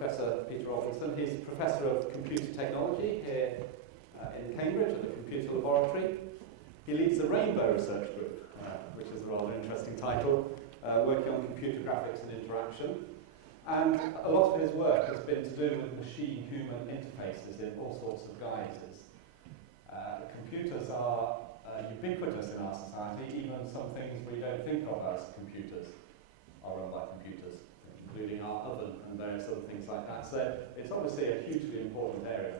Professor Peter Robinson. He's Professor of Computer Technology here in Cambridge at the Computer Laboratory. He leads the Rainbow Research Group, which is a rather interesting title, working on computer graphics and interaction. And a lot of his work has been to do with machine-human interfaces in all sorts of guises. Computers are ubiquitous in our society. Even some things we don't think of as computers are run by computers, including our oven and various other things like that. So it's obviously a hugely important area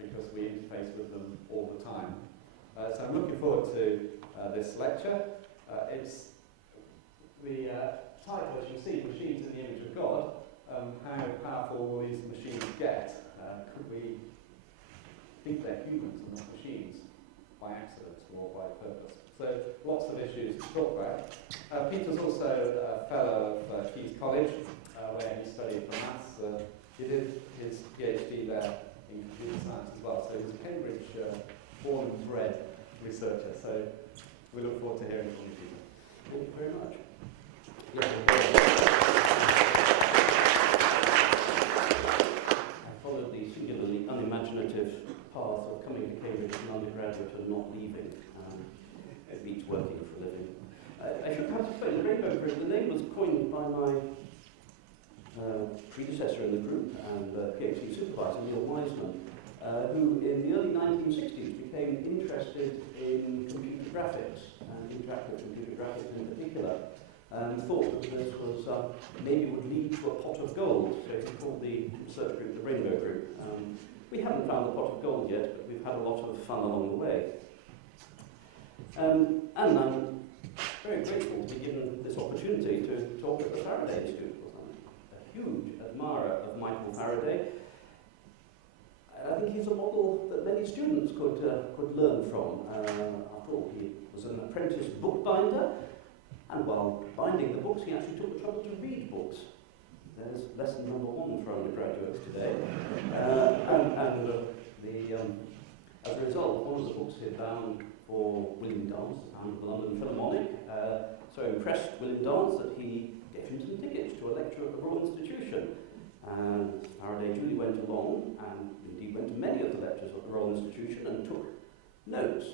because we interface with them all the time. So I'm looking forward to this lecture. It's the title, as you see, Machines in the Image of God. How powerful will these machines get? Could we think they're humans and not machines by accident or by purpose? So lots of issues to talk about. Peter's also a fellow of King's College, where he studied for maths. He did his PhD there in computer science as well. So he was a Cambridge born and bred researcher. So we look forward to hearing from you, Peter. Thank you very much. I followed the singularly unimaginative path of coming to Cambridge as an undergraduate and not leaving. It beats working for a living. I should perhaps explain, the Rainbow Group, the name was coined by my predecessor in the group and PhD supervisor, Neil Wiseman, who in the early 1960s became interested in computer graphics, and interactive computer graphics in particular, and thought that this was maybe would lead to a pot of gold. So he called the research group the Rainbow Group. We haven't found the pot of gold yet, but we've had a lot of fun along the way. And I'm very grateful to be given this opportunity to talk at the Faraday Institute. I'm a huge admirer of Michael Faraday. I think he's a model that many students could learn from. After all, he was an apprentice bookbinder, and while binding the books, he actually took the trouble to read books. There's lesson number 1 for undergraduates today. As a result, one of the books he bound for William Dance, and the London Philharmonic, so impressed William Dance that he gave him some tickets to a lecture at the Royal Institution. And Faraday duly went along, and indeed went to many of the lectures at the Royal Institution and took notes.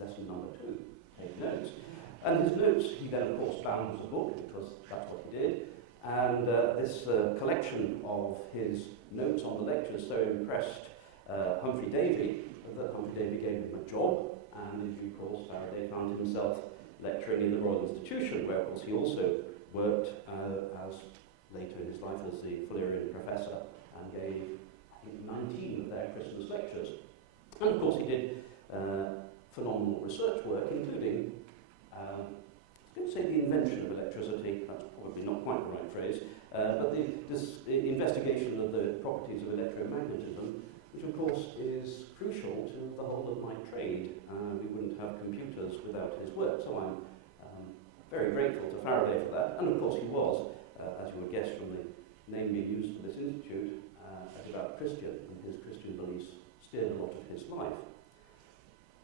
Lesson number 2, take notes. And his notes, he then of course bound as a book, because that's what he did. And this collection of his notes on the lectures so impressed Humphrey Davy that Humphrey Davy gave him a job, and in due course Faraday found himself lecturing in the Royal Institution, where of course he also worked as later in his life as the Fullerian professor, and gave, I think, 19 of their Christmas lectures. And of course he did phenomenal research work, including, I was going to say the invention of electricity, that's probably not quite the right phrase, but the investigation of the properties of electromagnetism, which of course is crucial to the whole of my trade. We wouldn't have computers without his work, so I'm very grateful to Faraday for that. And of course he was, as you would guess from the name being used for this institute, a devout Christian, and his Christian beliefs steered a lot of his life.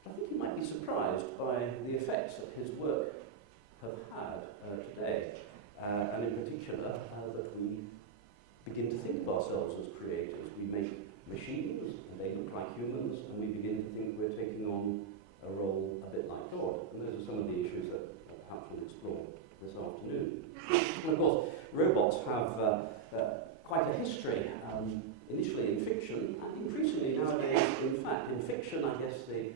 I think you might be surprised by the effects that his work have had today, and in particular that we begin to think of ourselves as creators. We make machines, and they look like humans, and we begin to think we're taking on a role a bit like God. And those are some of the issues that perhaps we'll explore this afternoon. And of course, robots have quite a history, initially in fiction, and increasingly nowadays, in fact, in fiction, I guess the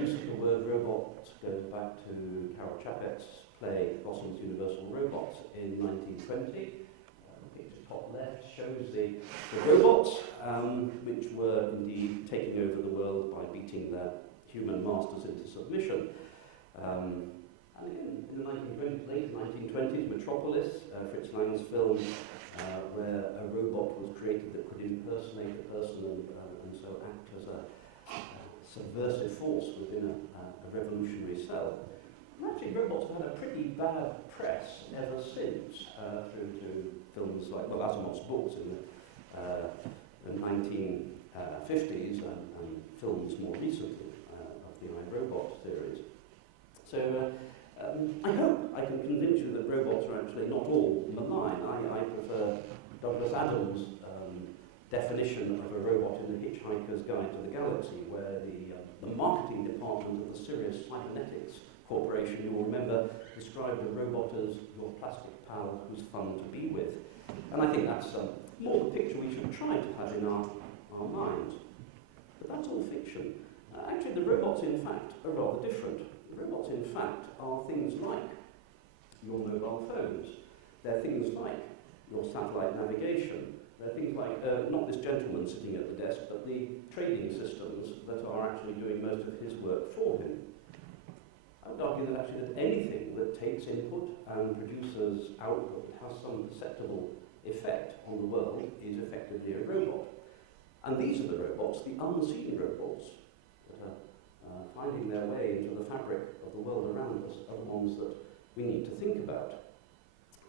use of the word robot goes back to Carol Chapek's play Gossing's Universal Robots in 1920. The picture top left shows the robots, which were indeed taking over the world by beating their human masters into submission. And again, in the 1920s, late 1920s, Metropolis, Fritz Lang's film, where a robot was created that could impersonate a person and so act as a subversive force within a revolutionary cell. And actually, robots have had a pretty bad press ever since, through to films like, well, Asimov's books in the 1950s and films more recently of the iRobot series. So I hope I can convince you that robots are actually not all malign. I prefer Douglas Adams' definition of a robot in The Hitchhiker's Guide to the Galaxy, where the marketing department of the Sirius Cybernetics Corporation, you will remember, described a robot as your plastic pal who's fun to be with. And I think that's more the picture we should try to have in our minds. But that's all fiction. Actually, the robots, in fact, are rather different. The robots, in fact, are things like your mobile phones. They're things like your satellite navigation. They're things like, not this gentleman sitting at the desk, but the trading systems that are actually doing most of his work for him. I would argue that actually that anything that takes input and produces output, has some perceptible effect on the world, is effectively a robot. And these are the robots, the unseen robots, that are finding their way into the fabric of the world around us, are the ones that we need to think about.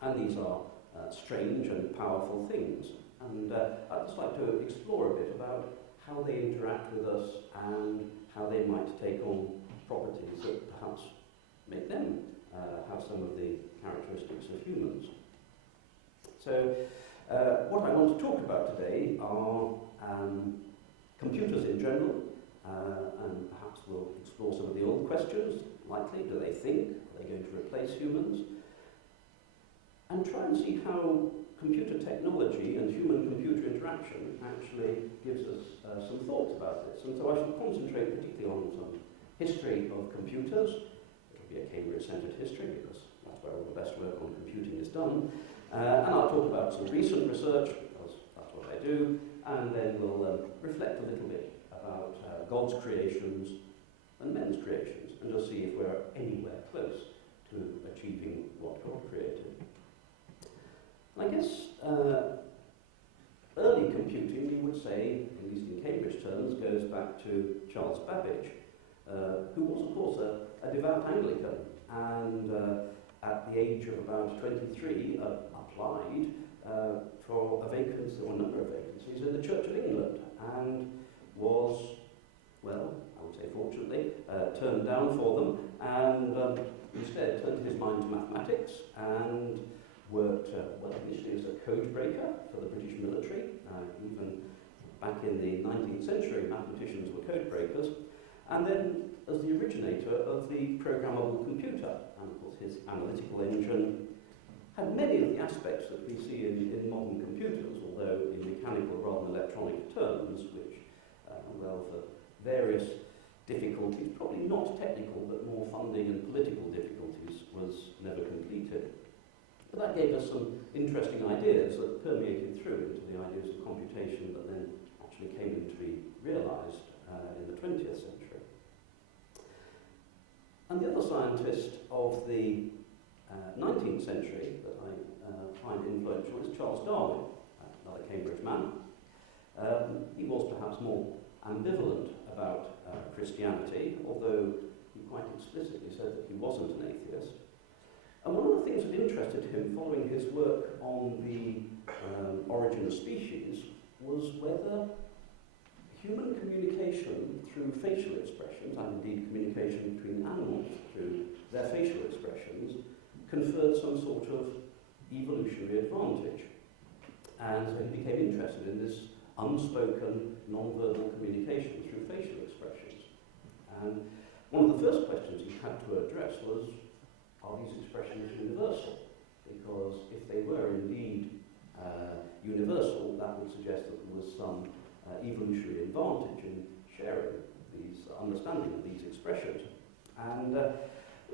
And these are strange and powerful things. And I'd just like to explore a bit about how they interact with us and how they might take on properties that perhaps make them have some of the characteristics of humans. So what I want to talk about today are computers in general, and perhaps we'll explore some of the old questions, likely, do they think? Are they going to replace humans? And try and see how computer technology and human-computer interaction actually gives us some thoughts about this. And so I shall concentrate particularly on some history of computers. It'll be a Cambridge-centred history because that's where all the best work on computing is done. And I'll talk about some recent research, because that's what I do, and then we'll reflect a little bit about God's creations and men's creations, and just see if we're anywhere close to achieving what God created. I guess early computing, you would say, at least in Cambridge terms, goes back to Charles Babbage, who was, of course, a devout Anglican, and at the age of about 23, applied for a vacancy, or a number of vacancies, in the Church of England, and was, well, I would say fortunately, turned down for them, and instead turned his mind to mathematics, and worked, well, initially as a code breaker for the British military. Even back in the 19th century, mathematicians were code breakers. And then as the originator of the programmable computer. And of course, his analytical engine had many of the aspects that we see in modern computers, although in mechanical rather than electronic terms, which, well, for various difficulties, probably not technical, but more funding and political difficulties, was never completed. But that gave us some interesting ideas that permeated through into the ideas of computation that then actually came to be realised in the 20th century. And the other scientist of the 19th century that I find influential is Charles Darwin, another Cambridge man. He was perhaps more ambivalent about Christianity, although he quite explicitly said that he wasn't an atheist. And one of the things that interested him following his work on the origin of species was whether human communication through facial expressions, and indeed communication between animals through their facial expressions, conferred some sort of evolutionary advantage. And so he became interested in this unspoken, non-verbal communication through facial expressions. And one of the first questions he had to address was, are these expressions universal? Because if they were indeed universal, that would suggest that there was some evolutionary advantage in sharing these understanding of these expressions. And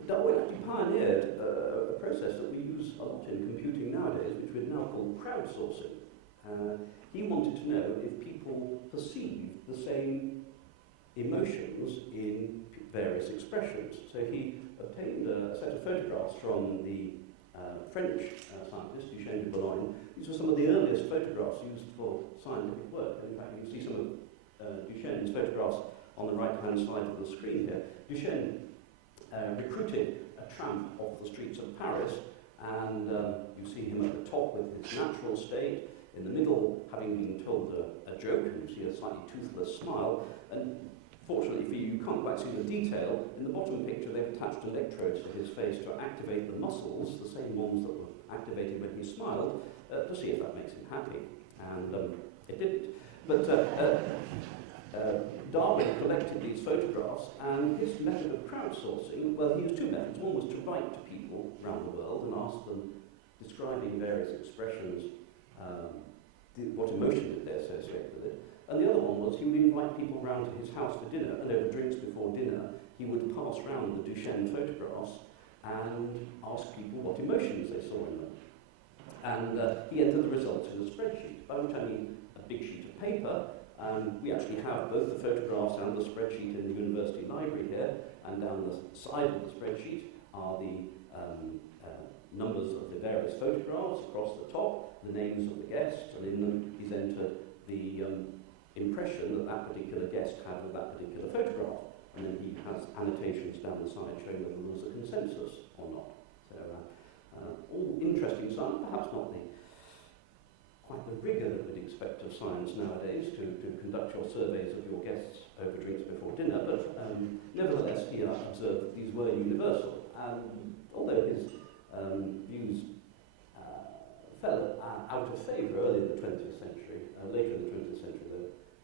Darwin actually pioneered a process that we use a lot in computing nowadays, which we now call crowdsourcing. He wanted to know if people perceive the same emotions in various expressions. So he obtained a set of photographs from the French scientist, Duchenne de Boulogne. These were some of the earliest photographs used for scientific work. And in fact, you can see some of Duchenne's photographs on the right-hand side of the screen here. Duchenne recruited a tramp off the streets of Paris, and you see him at the top with his natural state, in the middle having been told a joke, and you see a slightly toothless smile, and fortunately for you, you can't quite see the detail. In the bottom picture, they've attached electrodes to his face to activate the muscles, the same ones that were activated when he smiled, to see if that makes him happy. And it didn't. But Darwin collected these photographs, and his method of crowdsourcing, well, he used two methods. One was to write to people around the world and ask them, describing various expressions, what emotion did they associate with it. And the other one was he would invite people round to his house for dinner, and over drinks before dinner, he would pass round the Duchenne photographs and ask people what emotions they saw in them. And he entered the results in a spreadsheet, by which I mean a big sheet of paper. We actually have both the photographs and the spreadsheet in the university library here, and down the side of the spreadsheet are the numbers of the various photographs across the top, the names of the guests, and in them he's entered the impression that that particular guest had of that particular photograph. And then he has annotations down the side showing whether there was a consensus or not. So, all interesting science, perhaps not quite the rigour that we'd expect of science nowadays to conduct your surveys of your guests over drinks before dinner, but nevertheless he observed that these were universal. And although his views fell out of favour early in the 20th century, later in the 20th century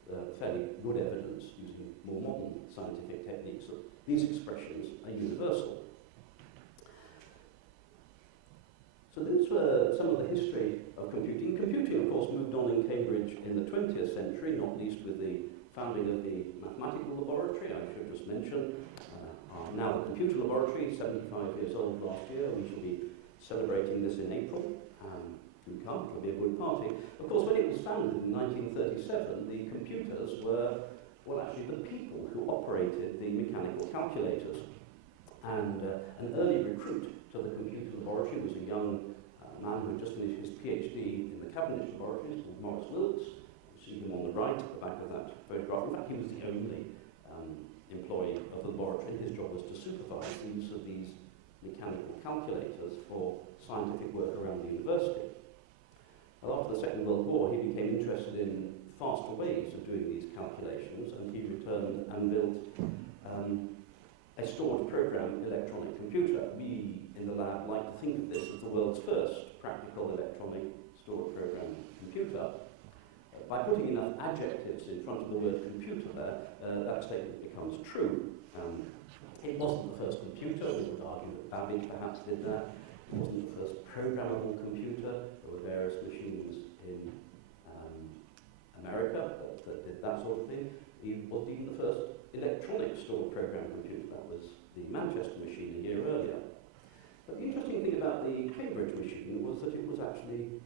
there fairly good evidence using more modern scientific techniques that these expressions are universal. So these were some of the history of computing. Computing, of course, moved on in Cambridge in the 20th century, not least with the founding of the mathematical laboratory, I should just mention. Now the computer laboratory, 75 years old last year. We shall be celebrating this in April. Do come, it'll be a good party. Of course, when it was founded in 1937, the computers were, well, actually the people who operated the mechanical calculators. And an early recruit to the computer laboratory was a young man who had just finished his PhD in the Cavendish laboratories called Maurice Wilkes. You see him on the right at the back of that photograph. In fact, he was the only employee of the laboratory. His job was to supervise the use of these mechanical calculators for scientific work around the university. Well, after the Second World War, he became interested in faster ways of doing these calculations, and he returned and built a stored program electronic computer. We in the lab like to think of this as the world's first practical electronic stored program computer. By putting enough adjectives in front of the word computer there, that statement becomes true. It wasn't the first computer. We would argue that Babbage perhaps did that. It wasn't the first programmable computer. There were various machines in America that did that sort of thing. It wasn't even the first electronic stored program computer. That was the Manchester machine a year earlier. But the interesting thing about the Cambridge machine was that it was actually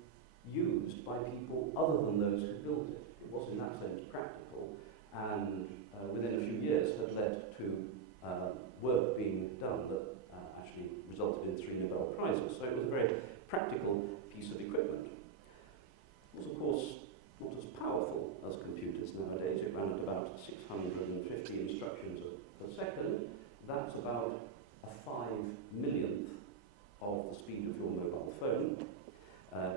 used by people other than those who built it. It was in that sense practical, and within a few years had led to work being done that actually resulted in 3 Nobel Prizes. So it was a very practical piece of equipment. It was, of course, not as powerful as computers nowadays. It ran at about 650 instructions per second. That's about a 5/millionth of the speed of your mobile phone.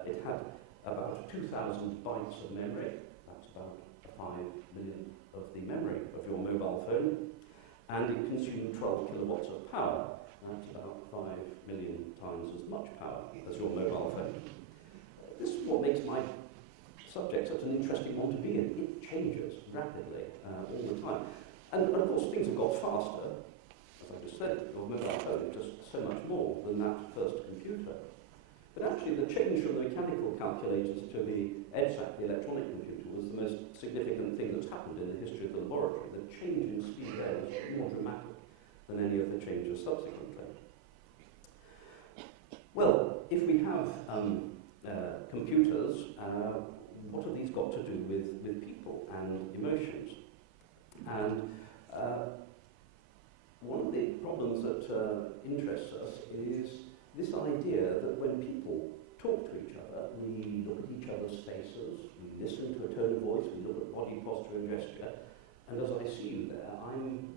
It had about 2,000 bytes of memory. That's about a 5/millionth of the memory of your mobile phone. And it consumed 12 kilowatts of power. That's about 5 million times as much power as your mobile phone. This is what makes my subject such an interesting one to be in. It changes rapidly all the time. And of course things have got faster. As I just said, your mobile phone is just so much more than that first computer. But actually the change from the mechanical calculators to the EDSAC, the electronic computer, was the most significant thing that's happened in the history of the laboratory. The change in speed there was more dramatic than any of the changes subsequently. Well, if we have computers, what have these got to do with people and emotions? And one of the problems that interests us is this idea that when people talk to each other, we look at each other's faces, we listen to a tone of voice, we look at body posture and gesture, and as I see you there, I'm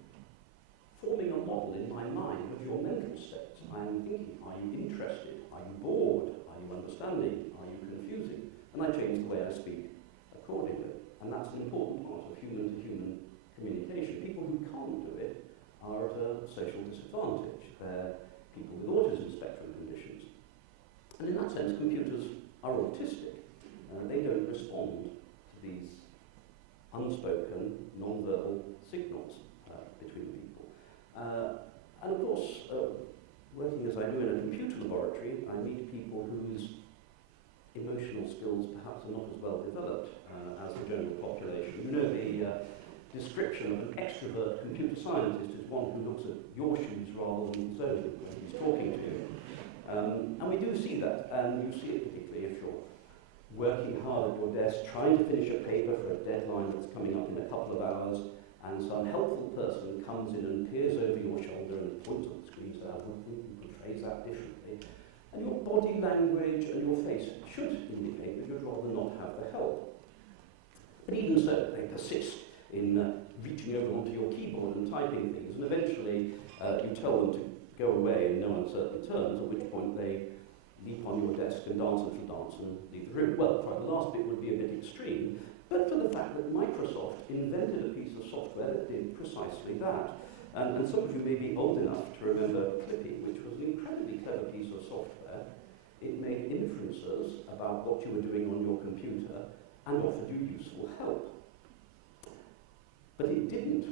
forming a model in my mind of your mental states. I'm thinking, are you interested? Are you bored? Are you understanding? Are you confusing? And I change the way I speak accordingly. And that's an important part of human-to-human communication. People who can't do it are at a social disadvantage. They're people with autism spectrum conditions. And in that sense, computers are autistic. They don't respond to these unspoken, non-verbal signals between people. And of course, working as I do in a computer laboratory, I meet people whose emotional skills perhaps are not as well developed as the general population. You know, the description of an extrovert computer scientist is one who looks at your shoes rather than his own when he's talking to you. And we do see that, and you see it particularly if you're working hard at your desk, trying to finish a paper for a deadline that's coming up in a couple of hours, and some helpful person comes in and peers over your shoulder and points at the screen and says, I would think you could phrase that differently. And your body language and your face should indicate that you'd rather not have the help. But even so, they persist in reaching over onto your keyboard and typing things, and eventually you tell them to go away in no uncertain terms, at which point they leap on your desk and dance a little dance and leave the room. Well, the last bit would be a bit extreme, but for the fact that Microsoft invented a piece of software that did precisely that. And some of you may be old enough to remember Clippy, which was an incredibly clever piece of software. It made inferences about what you were doing on your computer and offered you useful help. But it didn't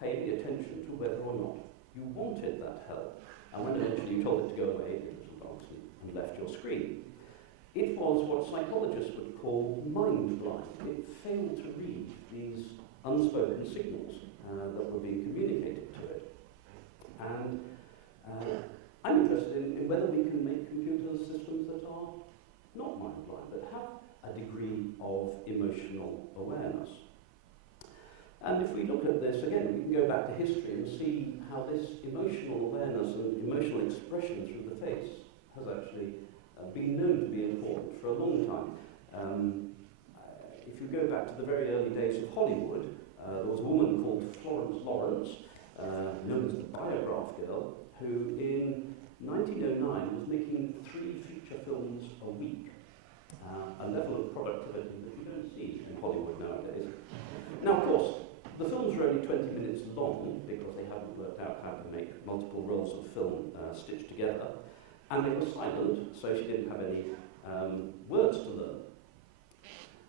pay any attention to whether or not you wanted that help. And when eventually you told it to go away, it did a little dance and left your screen. It was what psychologists would call mind blind. It failed to read these unspoken signals that were being communicated to it. And I'm interested in whether we can make computer systems that are not mind blind, but have a degree of emotional awareness. And if we look at this, again, we can go back to history and see how this emotional awareness and emotional expression through the face has actually been known to be important for a long time. If you go back to the very early days of Hollywood, there was a woman called Florence Lawrence, known as the Biograph Girl, who in 1909 was making 3 feature films a week, a level of productivity that you don't see in Hollywood nowadays. Now, of course, the films were only 20 minutes long because they hadn't worked out how to make multiple rolls of film stitched together, and they were silent, so she didn't have any words to learn.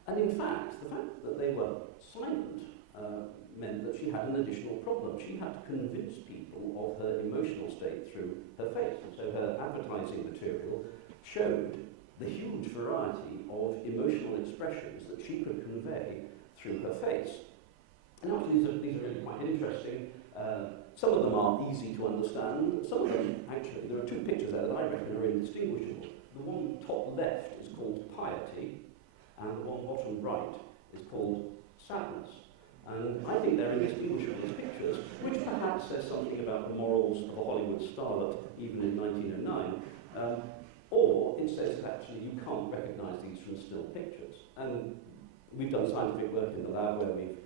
And in fact, the fact that they were silent meant that she had an additional problem. She had to convince people of her emotional state through her face. And so her advertising material showed the huge variety of emotional expressions that she could convey through her face. And actually, these are really quite interesting. Some of them are easy to understand. Some of them, actually, there are 2 pictures there that I reckon are indistinguishable. The one top left is called piety, and the one bottom right is called sadness. And I think they're indistinguishable as pictures, which perhaps says something about the morals of a Hollywood starlet, even in 1909. Or it says that actually you can't recognise these from still pictures. And we've done scientific work in the lab where we've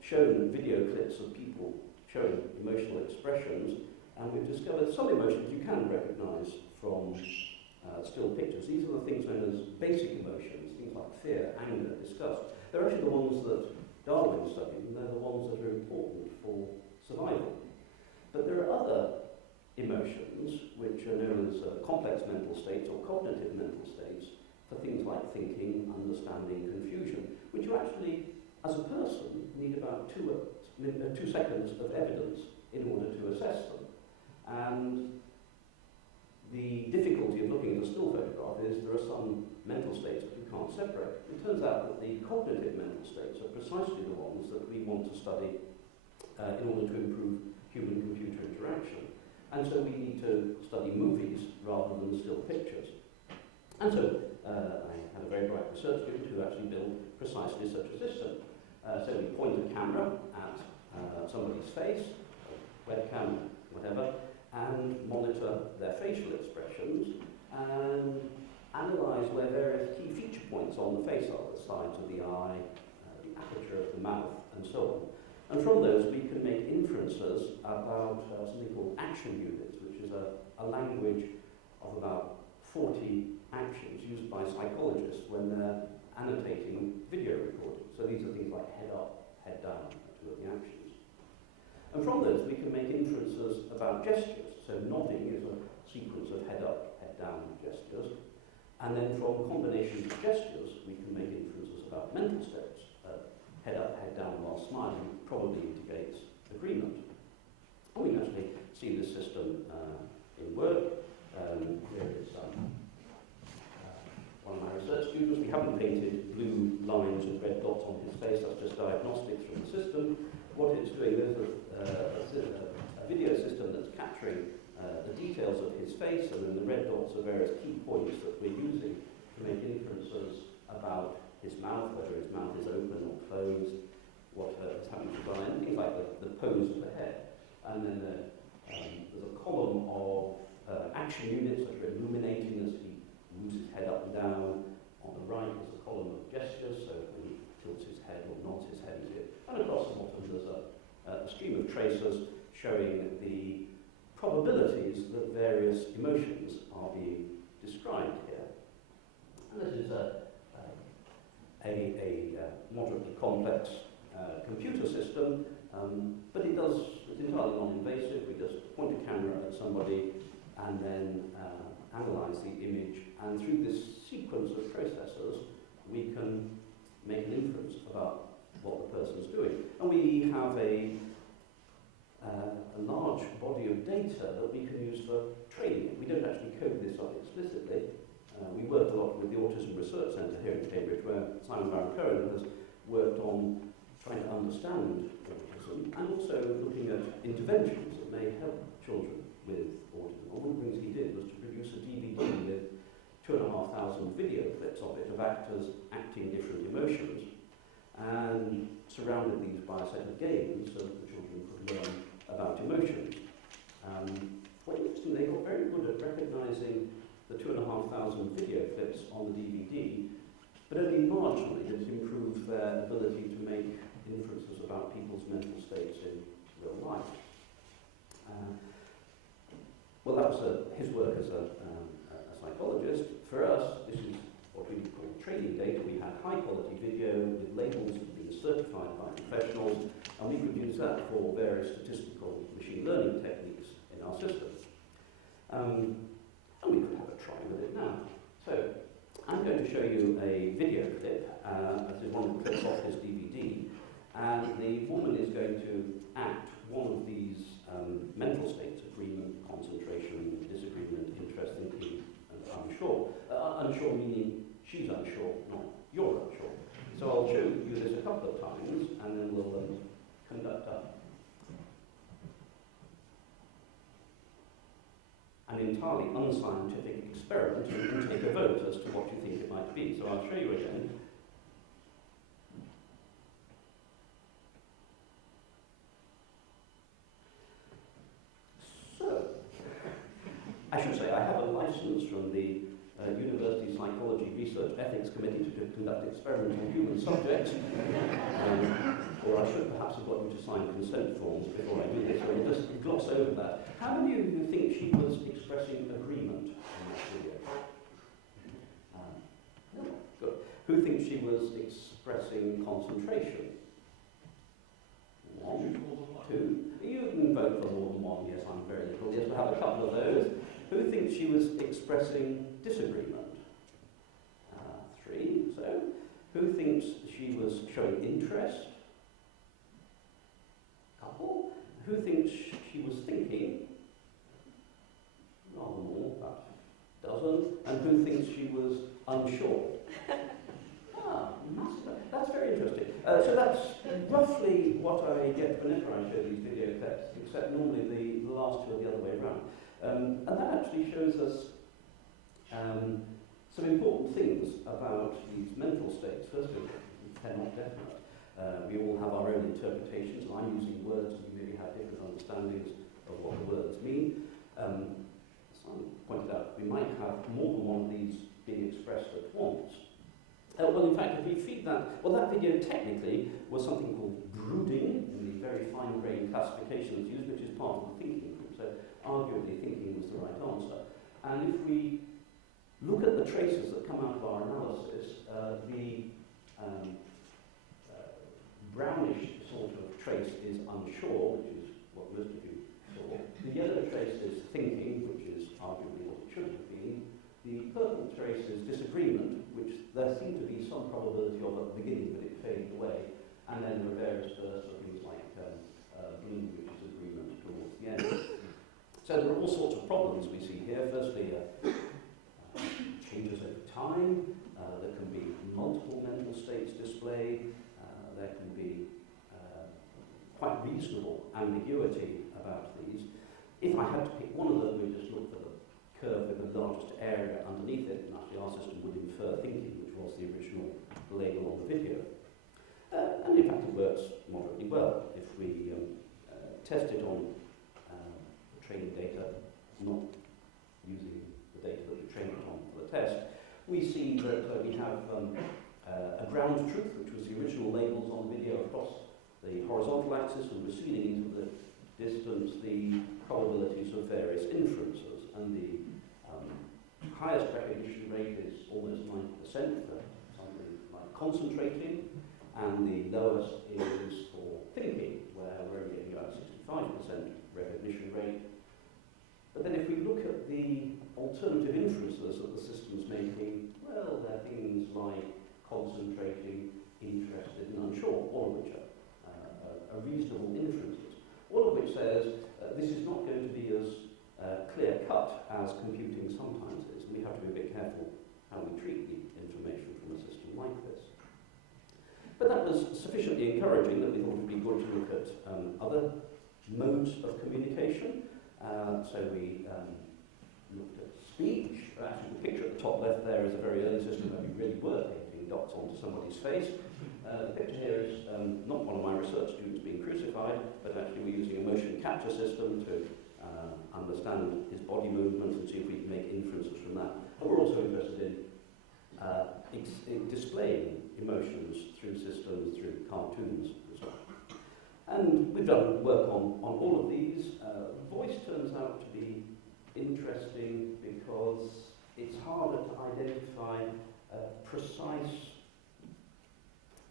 shown video clips of people showing emotional expressions, and we've discovered some emotions you can recognise from still pictures. These are the things known as basic emotions, things like fear, anger, disgust. They're actually the ones that Darwin studied, and they're the ones that are important for survival. But there are other emotions which are known as complex mental states or cognitive mental states for things like thinking, understanding, confusion, which you actually, as a person, need about 2 seconds of evidence in order to assess them. And the difficulty of looking at a still photograph is there are some mental states that you can't separate. It turns out that the cognitive mental states are precisely the ones that we want to study in order to improve human-computer interaction. And so we need to study movies rather than still pictures. And so I had a very bright research student who actually built precisely such a system. So we point a camera at somebody's face, webcam, whatever, and monitor their facial expressions and analyse where various key feature points on the face are, the sides of the eye, the aperture of the mouth, and so on. And from those we can make inferences about something called action units, which is a language of about 40 actions used by psychologists when they're annotating video recordings. So these are things like head up, head down, 2 of the actions. And from those we can make inferences about gestures. So nodding is a sequence of head up, head down gestures. And then from combinations of gestures we can make inferences about mental states. head up, head down while smiling probably indicates agreement. And we can actually see this system in work. Here is one of my research students. We haven't painted blue lines and red dots on his face, that's just diagnostics from the system. What it's doing, there's a video system that's capturing the details of his face, and then the red dots are various key points that we're using to make inferences about his mouth, whether his mouth is open or closed, what is happening to his eye, and things like the pose of the head. And then there's a column of action units that are illuminating as he moves his head up and down. On the right there's a column of gestures, so when he tilts his head or nods his head, you see it. And across the bottom there's a stream of tracers showing the probabilities that various emotions are being described here. And this is a moderately complex computer system, but it's entirely non-invasive. We just point a camera at somebody and then analyze the image, and through this sequence of processors we can make an inference about what the person's doing. And we have a large body of data that we can use for training. We don't actually code this up explicitly. We work a lot with the Autism Research Centre here in Cambridge, where Simon Baron-Cohen has worked on trying to understand autism and also looking at interventions that may help children with autism. One of the things he did was to produce a DVD with 2,500 video clips of it, of actors acting different emotions, and surrounded these by a set of games so that the children could learn about emotions. Quite interesting, they got very good at recognising the 2,500 video clips on the DVD, but only marginally did it improve their ability to make inferences about people's mental states in real life. Well, that was his work as a psychologist. For us, this is what we call training data. We had high-quality video with labels that had been certified by professionals, and we could use that for various statistical machine learning techniques in our system. And we could have a try with it now. So, I'm going to show you a video clip. This is one of the clips off this DVD, and the woman is going to act one of these mental states: agreement, concentration, disagreement, interest, thinking, and unsure. Unsure meaning she's unsure, not you're unsure. So I'll show you this a couple of times, and then we'll conduct an entirely unscientific experiment and take a vote as to what you think it might be. So I'll show you again. So, I should say I have a license from the University Psychology Research Ethics Committee to conduct experiments on human subjects, or I should perhaps have got you to sign consent forms before I do this, so we'll just gloss over that. How many of you think she was expressing agreement in that video? Good. Who thinks she was expressing concentration? One, two. You can vote for more than one. Yes, I'm very liberal. Yes, we'll have a couple of those. Who thinks she was expressing disagreement? Three. So, who thinks she was showing interest? Couple. Who thinks she was thinking? Rather more, about a dozen. And who thinks she was unsure? Massive. That's very interesting. So that's roughly what I get whenever I show these video clips, except normally the last two are the other way around. And that actually shows us some important things about these mental states. First of all, they're not definite. We all have our own interpretations. I'm using words, and we maybe have different understandings of what the words mean. Simon pointed out we might have more than one of these being expressed at once. Well, in fact, if we feed that, well, that video technically was something called brooding in the very fine-grained classification that's used, which is part of the thinking group. So arguably thinking was the right answer. And if we look at the traces that come out of our analysis, the brownish sort of trace is unsure, which is what most of you saw. The yellow trace is thinking, which is arguably what it should have been. The purple trace is disagreement, which there seemed to be some probability of at the beginning, but it faded away. And then there are various sort of things like blue, which is agreement towards the end. So there are all sorts of problems we see here. Firstly, changes over time. There can be multiple mental states displayed. There can be quite reasonable ambiguity about these. If I had to pick one of them, we just look for the curve with the largest area underneath it, and actually our system would infer thinking, which was the original label on the video. And in fact it works moderately well. If we test it on training data, not using the data that we trained it on for the test, we see that we have a ground truth, which was the original labels on the video across the horizontal axis, and receding into the distance the probabilities of various inferences. And the highest recognition rate is almost 90% for something like concentrating, and the lowest is for thinking, where we're only getting about 65% recognition rate. But then if we look at the alternative inferences that the system's making, well, they're things like concentrating, interested, and unsure, all of which are reasonable inferences. All of which says this is not going to be as clear-cut as computing sometimes is. We have to be a bit careful how we treat the information from a system like this. But that was sufficiently encouraging that we thought it would be good to look at other modes of communication. So we looked at speech. Actually, the picture at the top left there is a very early system where we really were painting dots onto somebody's face. The picture here is not one of my research students being crucified, but actually we're using a motion capture system to understand his body movement and see if we can make inferences from that. And we're also interested in displaying emotions through systems, through cartoons and so on. And we've done work on all of these. Voice turns out to be interesting because it's harder to identify precise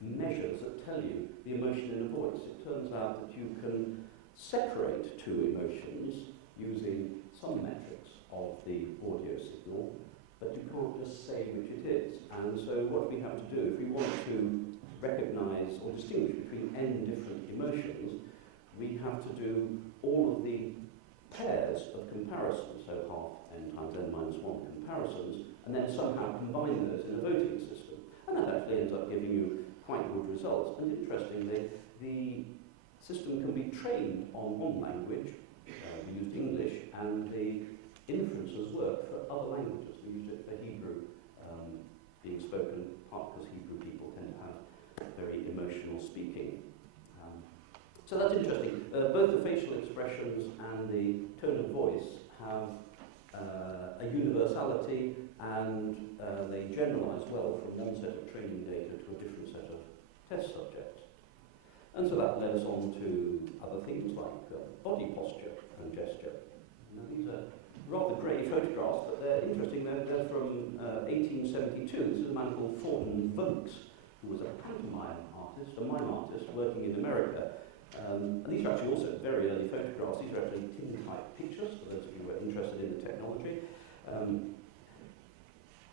measures that tell you the emotion in a voice. It turns out that you can separate two emotions using some metrics of the audio signal, but you can't just say which it is. And so what we have to do, if we want to recognize or distinguish between n different emotions, we have to do all of the pairs of comparisons, so half n times n minus 1 comparisons, and then somehow combine those in a voting system. And that actually ends up giving you quite good results. And interestingly, the system can be trained on one language, we used English, and the inferences work for other languages. We used it for Hebrew being spoken, part because Hebrew people tend to have very emotional speaking. So that's interesting. Both the facial expressions and the tone of voice have a universality, and they generalize well from one set of training data to a different set of test subjects. And so that led us on to other things like body posture and gesture. Now these are rather grey photographs, but they're interesting. They're from 1872. This is a man called Forden Vokes, who was a pantomime artist, a mime artist, working in America. And these are actually also very early photographs. These are actually tin-type pictures, for those of you who are interested in the technology.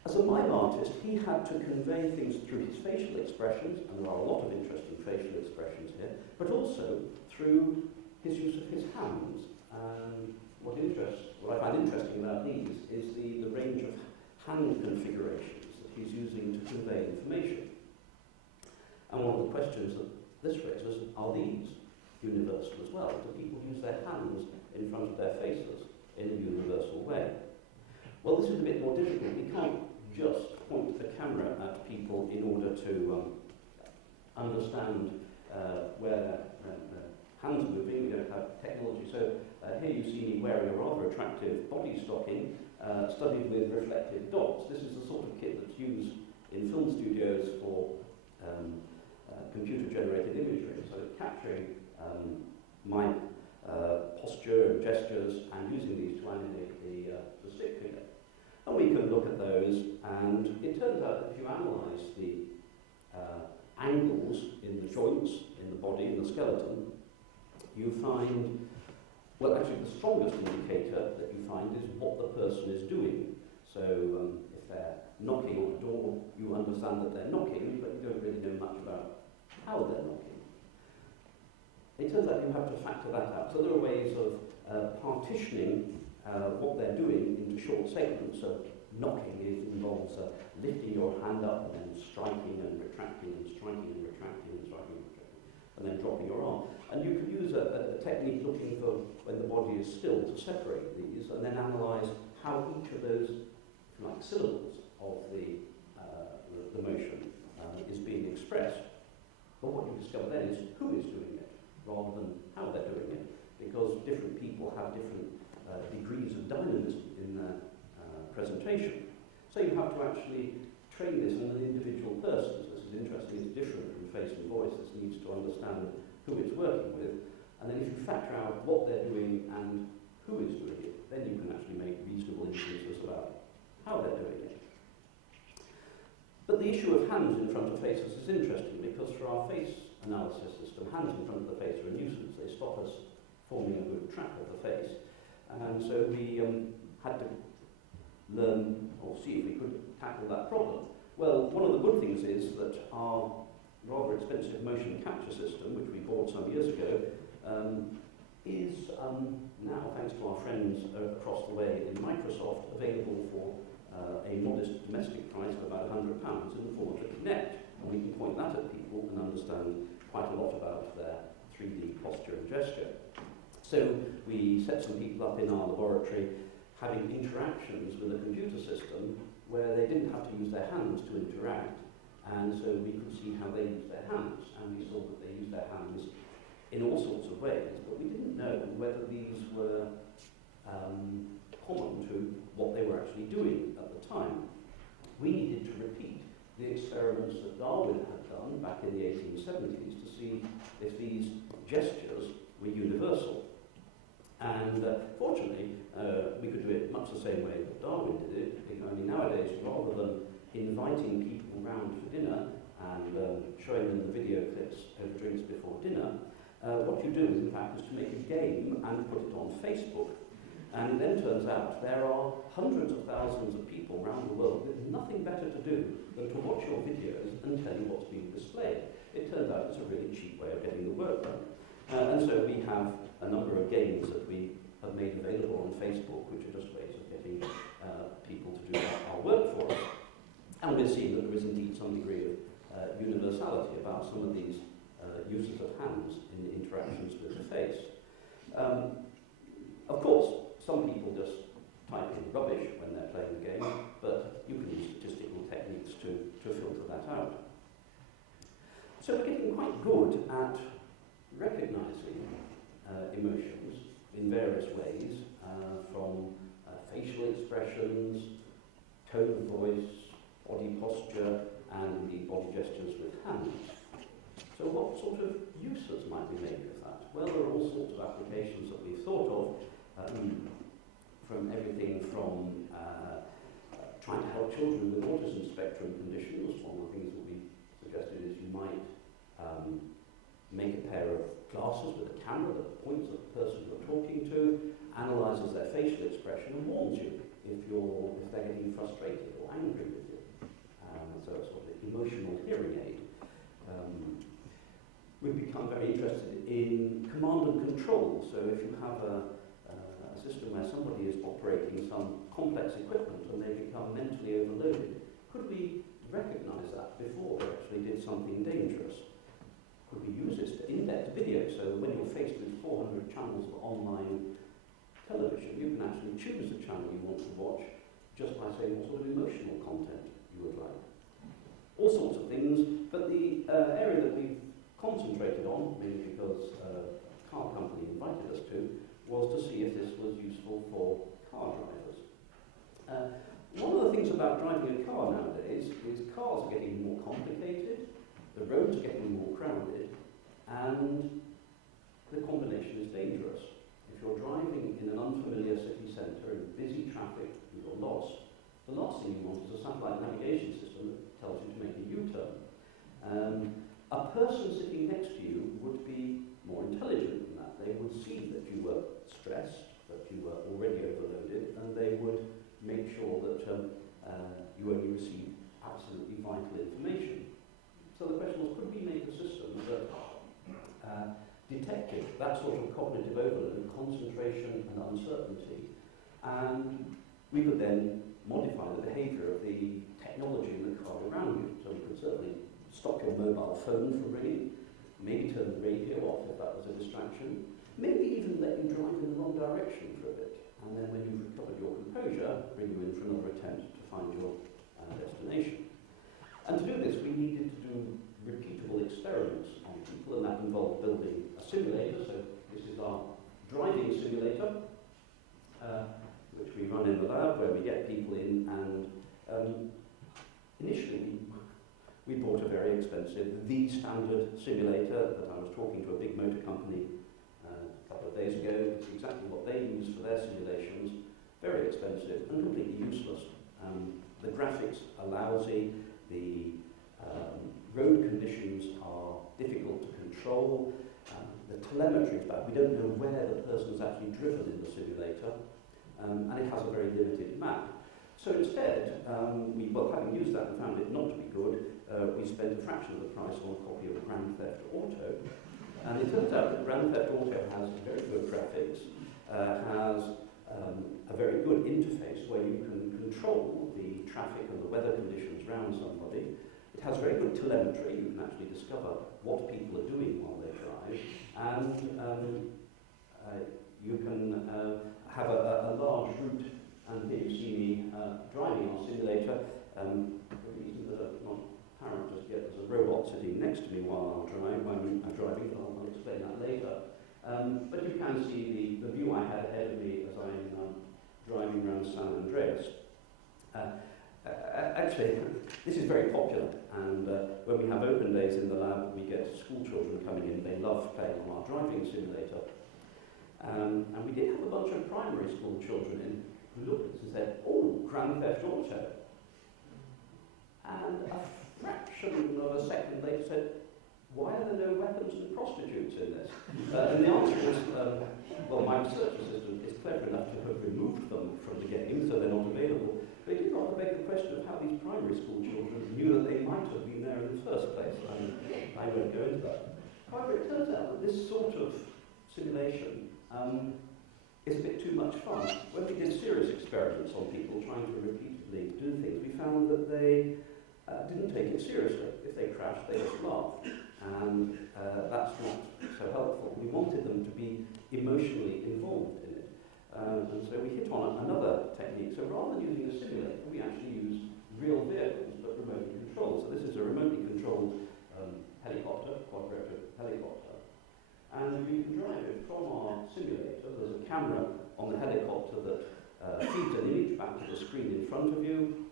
As a mime artist, he had to convey things through his facial expressions, and there are a lot of interesting facial expressions here, but also through his use of his hands. And what I find interesting about these is the range of hand configurations that he's using to convey information. And one of the questions that this raises, are these universal as well? Do people use their hands in front of their faces in a universal way? Well, this is a bit more difficult. We can't just point the camera at people in order to understand where their hands are moving. We don't have technology. So here you see me wearing a rather attractive body stocking studied with reflective dots. This is the sort of kit that's used in film studios for computer-generated imagery. So it's capturing my posture and gestures and using these to animate the stick figure. And we can look at those, and it turns out that if you analyse the angles in the joints, in the body, in the skeleton, you find, well, actually the strongest indicator that you find is what the person is doing. So if they're knocking on a door, you understand that they're knocking, but you don't really know much about how they're knocking. it turns out you have to factor that out. So there are ways of partitioning what they're doing into short segments. So knocking involves lifting your hand up and then striking and retracting and striking and retracting and striking and retracting, and then dropping your arm. And you could use a technique looking for when the body is still to separate these and then analyse how each of those, if you like, syllables of the motion is being expressed. But what you discover then is who is doing it rather than how they're doing it, because different people have different degrees of dynamism in their presentation. So you have to actually train this on an individual person. So this is interesting, it's different from face and voice. This needs to understand who it's working with. And then if you factor out what they're doing and who is doing it, then you can actually make reasonable inferences about how they're doing it. But the issue of hands in front of faces is interesting, because for our face analysis system, hands in front of the face are a nuisance. They stop us forming a good track of the face. And so we had to learn or see if we could tackle that problem. Well, one of the good things is that our rather expensive motion capture system, which we bought some years ago, is now, thanks to our friends across the way in Microsoft, available for a modest domestic price of about £100 in the form of a Kinect. And we can point that at people and understand quite a lot about their 3D posture and gesture. So we set some people up in our laboratory having interactions with a computer system where they didn't have to use their hands to interact, and so we could see how they used their hands, and we saw that they used their hands in all sorts of ways, but we didn't know whether these were common to what they were actually doing at the time. We needed to repeat the experiments that Darwin had done back in the 1870s to see if these gestures were universal. And fortunately, we could do it much the same way that Darwin did it. I mean, nowadays, rather than inviting people round for dinner and showing them the video clips over drinks before dinner, what you do is, in fact, is to make a game and put it on Facebook. And it then turns out there are hundreds of thousands of people around the world with nothing better to do than to watch your videos and tell you what's being displayed. It turns out it's a really cheap way of getting the work done. And so we have a number of games that we have made available on Facebook, which are just ways of getting people to do our work for us. And we're seeing that there is indeed some degree of universality about some of these uses of hands in interactions with the face. Of course, some people just type in rubbish when they're playing the game, but you can use statistical techniques to filter that out. So we're getting quite good at recognising emotions in various ways, from facial expressions, tone of voice, body posture, and indeed body gestures with hands. So what sort of uses might we make of that? Well, there are all sorts of applications that we've thought of, from everything from trying to help children with autism spectrum conditions. One of the things that we suggested is you might make a pair of glasses with a camera that points at the person you're talking to, analyses their facial expression and warns you if they're getting frustrated or angry with you. So a sort of emotional hearing aid. We've become very interested in command and control. So if you have a system where somebody is operating some complex equipment and they become mentally overloaded, could we recognise that before they actually did something dangerous? Could we use this to index video, so when you're faced with 400 channels of online television, you can actually choose the channel you want to watch just by saying what sort of emotional content you would like. All sorts of things, but the area that we've concentrated on, mainly because a car company invited us to, was to see if this was useful for car drivers. One of the things about driving a car nowadays is cars are getting more complicated, the roads are getting more crowded, and the combination is dangerous. If you're driving in an unfamiliar city centre in busy traffic and you're lost, the last thing you want is a satellite navigation system that tells you to make a U-turn. A person sitting next to you would be more intelligent than that. They would see that you were stressed, that you were already overloaded, and they would make sure that you only received absolutely vital information. So the question was, could we make a system that detected that sort of cognitive overload, concentration and uncertainty, and we could then modify the behaviour of the technology in the car around you. So we could certainly stop your mobile phone from ringing, maybe turn the radio off if that was a distraction, maybe even let you drive in the wrong direction for a bit, and then when you've recovered your composure, bring you in for another attempt to find your destination. And to do this, we needed to do repeatable experiments on people, and that involved building a simulator. So this is our driving simulator, which we run in the lab, where we get people in, and initially we bought a very expensive, the standard simulator that I was talking to a big motor company a couple of days ago. It's exactly what they use for their simulations. Very expensive and completely useless. The graphics are lousy, the road conditions are difficult to control, the telemetry is bad. We don't know where the person's actually driven in the simulator, and it has a very limited map. So instead, having used that and found it not to be good, we spent a fraction of the price on a copy of Grand Theft Auto. And it turns out that Grand Theft Auto has very good graphics, has a very good interface where you can control the traffic and the weather conditions around somebody. It has very good telemetry. You can actually discover what people are doing while they drive. And you can have a large route. And here you see me driving our simulator. For reasons that are not apparent just yet, there's a robot sitting next to me while I'm driving, but I'll explain that later. But you can see the view I had ahead of me as I'm driving around San Andreas. Actually, this is very popular, and when we have open days in the lab, we get school children coming in. They love playing on our driving simulator. And we did have a bunch of primary school children in who looked at us and said, "Oh, Grand Theft Auto." And a fraction of a second later said, "Why are there no weapons and prostitutes in this?" And the answer was, well, my research assistant is clever enough to have removed them from the game, so they're not available. But it did rather beg the question of how these primary school children knew that they might have been there in the first place. I won't go into that. However, it turns out that this sort of simulation is a bit too much fun. When we did serious experiments on people trying to repeatedly do things, we found that they didn't take it seriously. If they crashed, they just laughed. And that's not so helpful. We wanted them to be emotionally involved in it. And so we hit on another technique. So rather than using a simulator, we actually used real vehicles, but remotely controlled. So this is a remotely controlled helicopter, quadrotor helicopter. And we can drive it from our simulator. There's a camera on the helicopter that feeds an image back to the screen in front of you.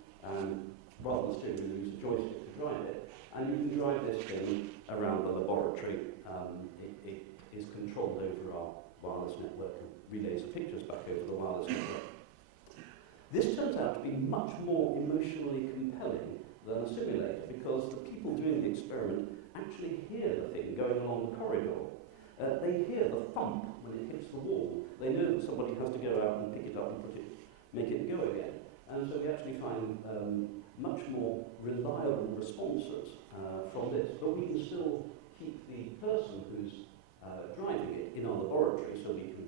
Rather than steering, you use a joystick to drive it. And you can drive this thing around the laboratory. It is controlled over our wireless network and relays the pictures back over the wireless network. This turns out to be much more emotionally compelling than a simulator because the people doing the experiment actually hear the thing going along the corridor. They hear the thump when it hits the wall. They know that somebody has to go out and pick it up and make it go again. And so we actually find much more reliable responses from this. But we can still keep the person who's driving it in our laboratory, so we can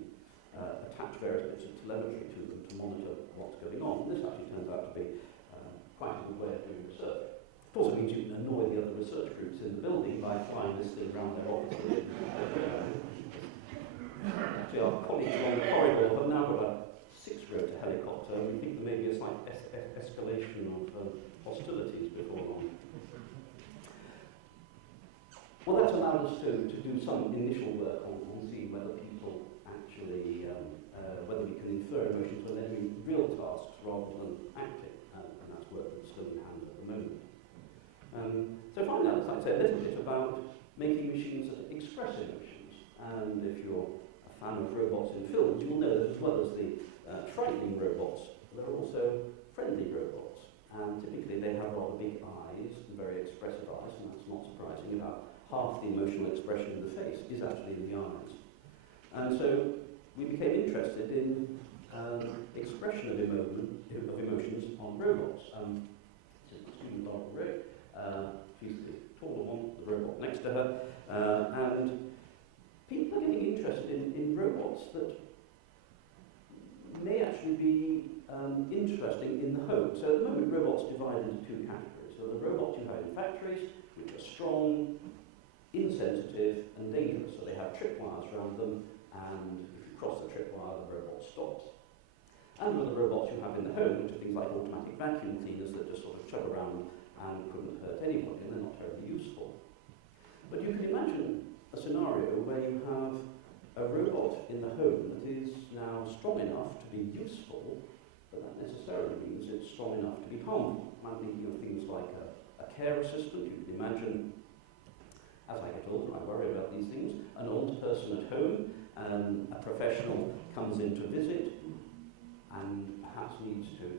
attach various bits of telemetry to them to monitor what's going on. This actually turns out to be quite a good way of doing research. Of course, it means you can annoy the other research groups in the building by flying this thing around their offices. Actually, our colleagues along the corridor have now got a 6-rotor helicopter, and we think there may be a slight escalation of hostilities before long. Well, that's allowed us to do some initial work on seeing whether people actually, whether we can infer emotions when they're doing real tasks rather than acting, and that's work that's still in hand at the moment. So finally, I'd like to say a little bit about making machines that express emotions. And if you're a fan of robots in films, you will know that as well as the frightening robots, there are also friendly robots. And typically they have rather big eyes, and very expressive eyes, and that's not surprising. About half the emotional expression in the face is actually in the eyes. And so we became interested in expression of emotions on robots. This is the student Laura Rick. She's the taller one, the robot next to her. And people robots divided into two categories. So the robots you have in factories, which are strong, insensitive, and dangerous. So they have tripwires around them, and if you cross the tripwire, the robot stops. And with the robots you have in the home, which are things like automatic vacuum cleaners that just sort of chug around and couldn't hurt anybody, and they're not terribly useful. But you can imagine a scenario where you have a robot in the home that is now strong enough to be useful, but that necessarily means it's strong enough to be harmful. I'm thinking of things like a care assistant. You can imagine, as I get older, I worry about these things, an old person at home, a professional comes in to visit, and perhaps needs to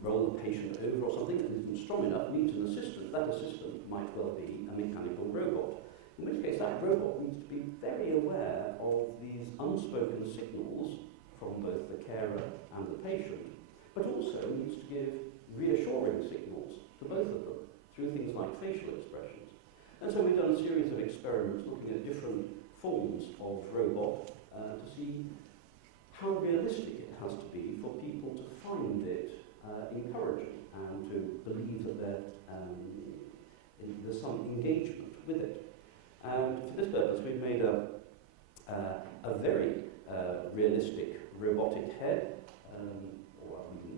roll the patient over or something, and isn't strong enough, needs an assistant. That assistant might well be a mechanical robot. In which case that robot needs to be very aware of these unspoken signals from both the carer and the patient, but also needs to give reassuring signals to both of them through things like facial expressions. And so we've done a series of experiments looking at different forms of robot to see how realistic it has to be for people to find it encouraging and to believe that there's some engagement with it. And for this purpose, we've made a very realistic robotic head,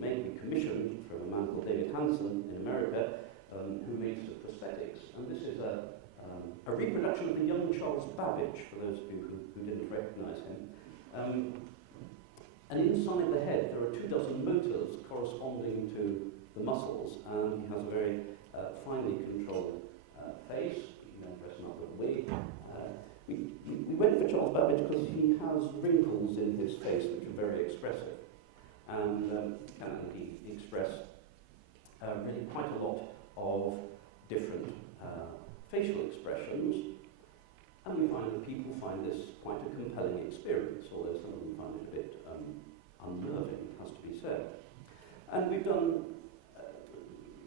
we commissioned from a man called David Hansen in America, who makes prosthetics. And this is a reproduction of the young Charles Babbage, for those of you who didn't recognise him. And inside the head, there are 24 motors corresponding to the muscles, and he has a very finely controlled face. You can dress him up with a wig. We went for Charles Babbage because he has wrinkles in his face which are very expressive, and can indeed express really quite a lot of different facial expressions. And we find that people find this quite a compelling experience, although some of them find it a bit unnerving, it has to be said. And we've done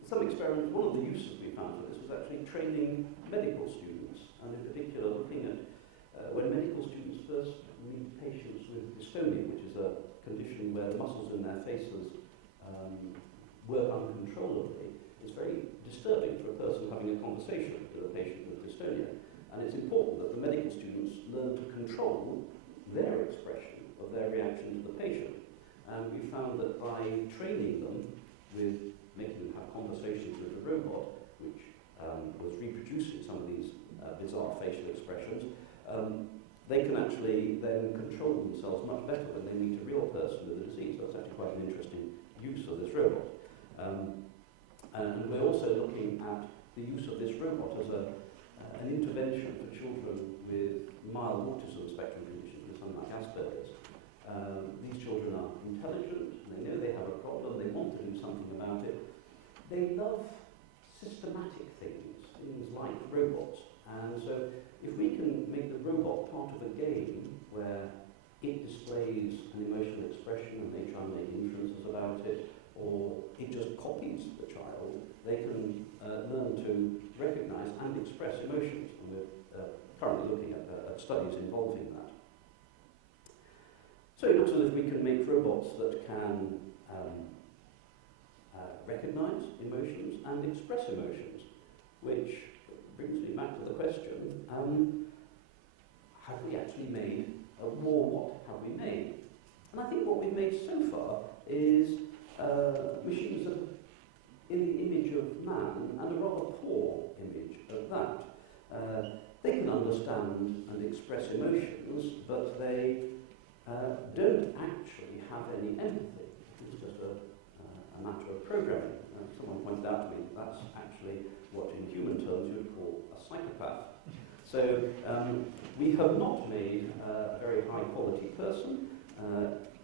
some experiments. One of the uses we found for this was actually training medical students, and in particular looking at when medical students first meet patients with dystonia, which is a condition where the muscles in their faces work uncontrollably. It's very disturbing for a person having a conversation with a patient with dystonia. And it's important that the medical students learn to control their expression of their reaction to the patient. And we found that by training them with making them have conversations with the robot, which was reproducing some of these bizarre facial expressions, they can actually then control themselves much better when they meet a real person with a disease. That's actually quite an interesting use of this robot. And we're also looking at the use of this robot as an intervention for children with mild autism spectrum conditions, with something like Asperger's. These children are intelligent, they know they have a problem, they want to do something about it. They love systematic things like robots. And so if we can make the robot part of a game where it displays an emotional expression and they try and make inferences about it, or it just copies the child, they can learn to recognise and express emotions. And we're currently looking at studies involving that. So it looks as if we can make robots that can recognise emotions and express emotions, which brings me back to the question, have we actually made, what have we made? And I think what we've made so far is machines that are in the image of man, and a rather poor image of that. They can understand and express emotions, but they don't actually have any empathy. It's just a matter of programming. Someone pointed out to me that that's actually what in human terms you would call a psychopath. So we have not made a very high quality person.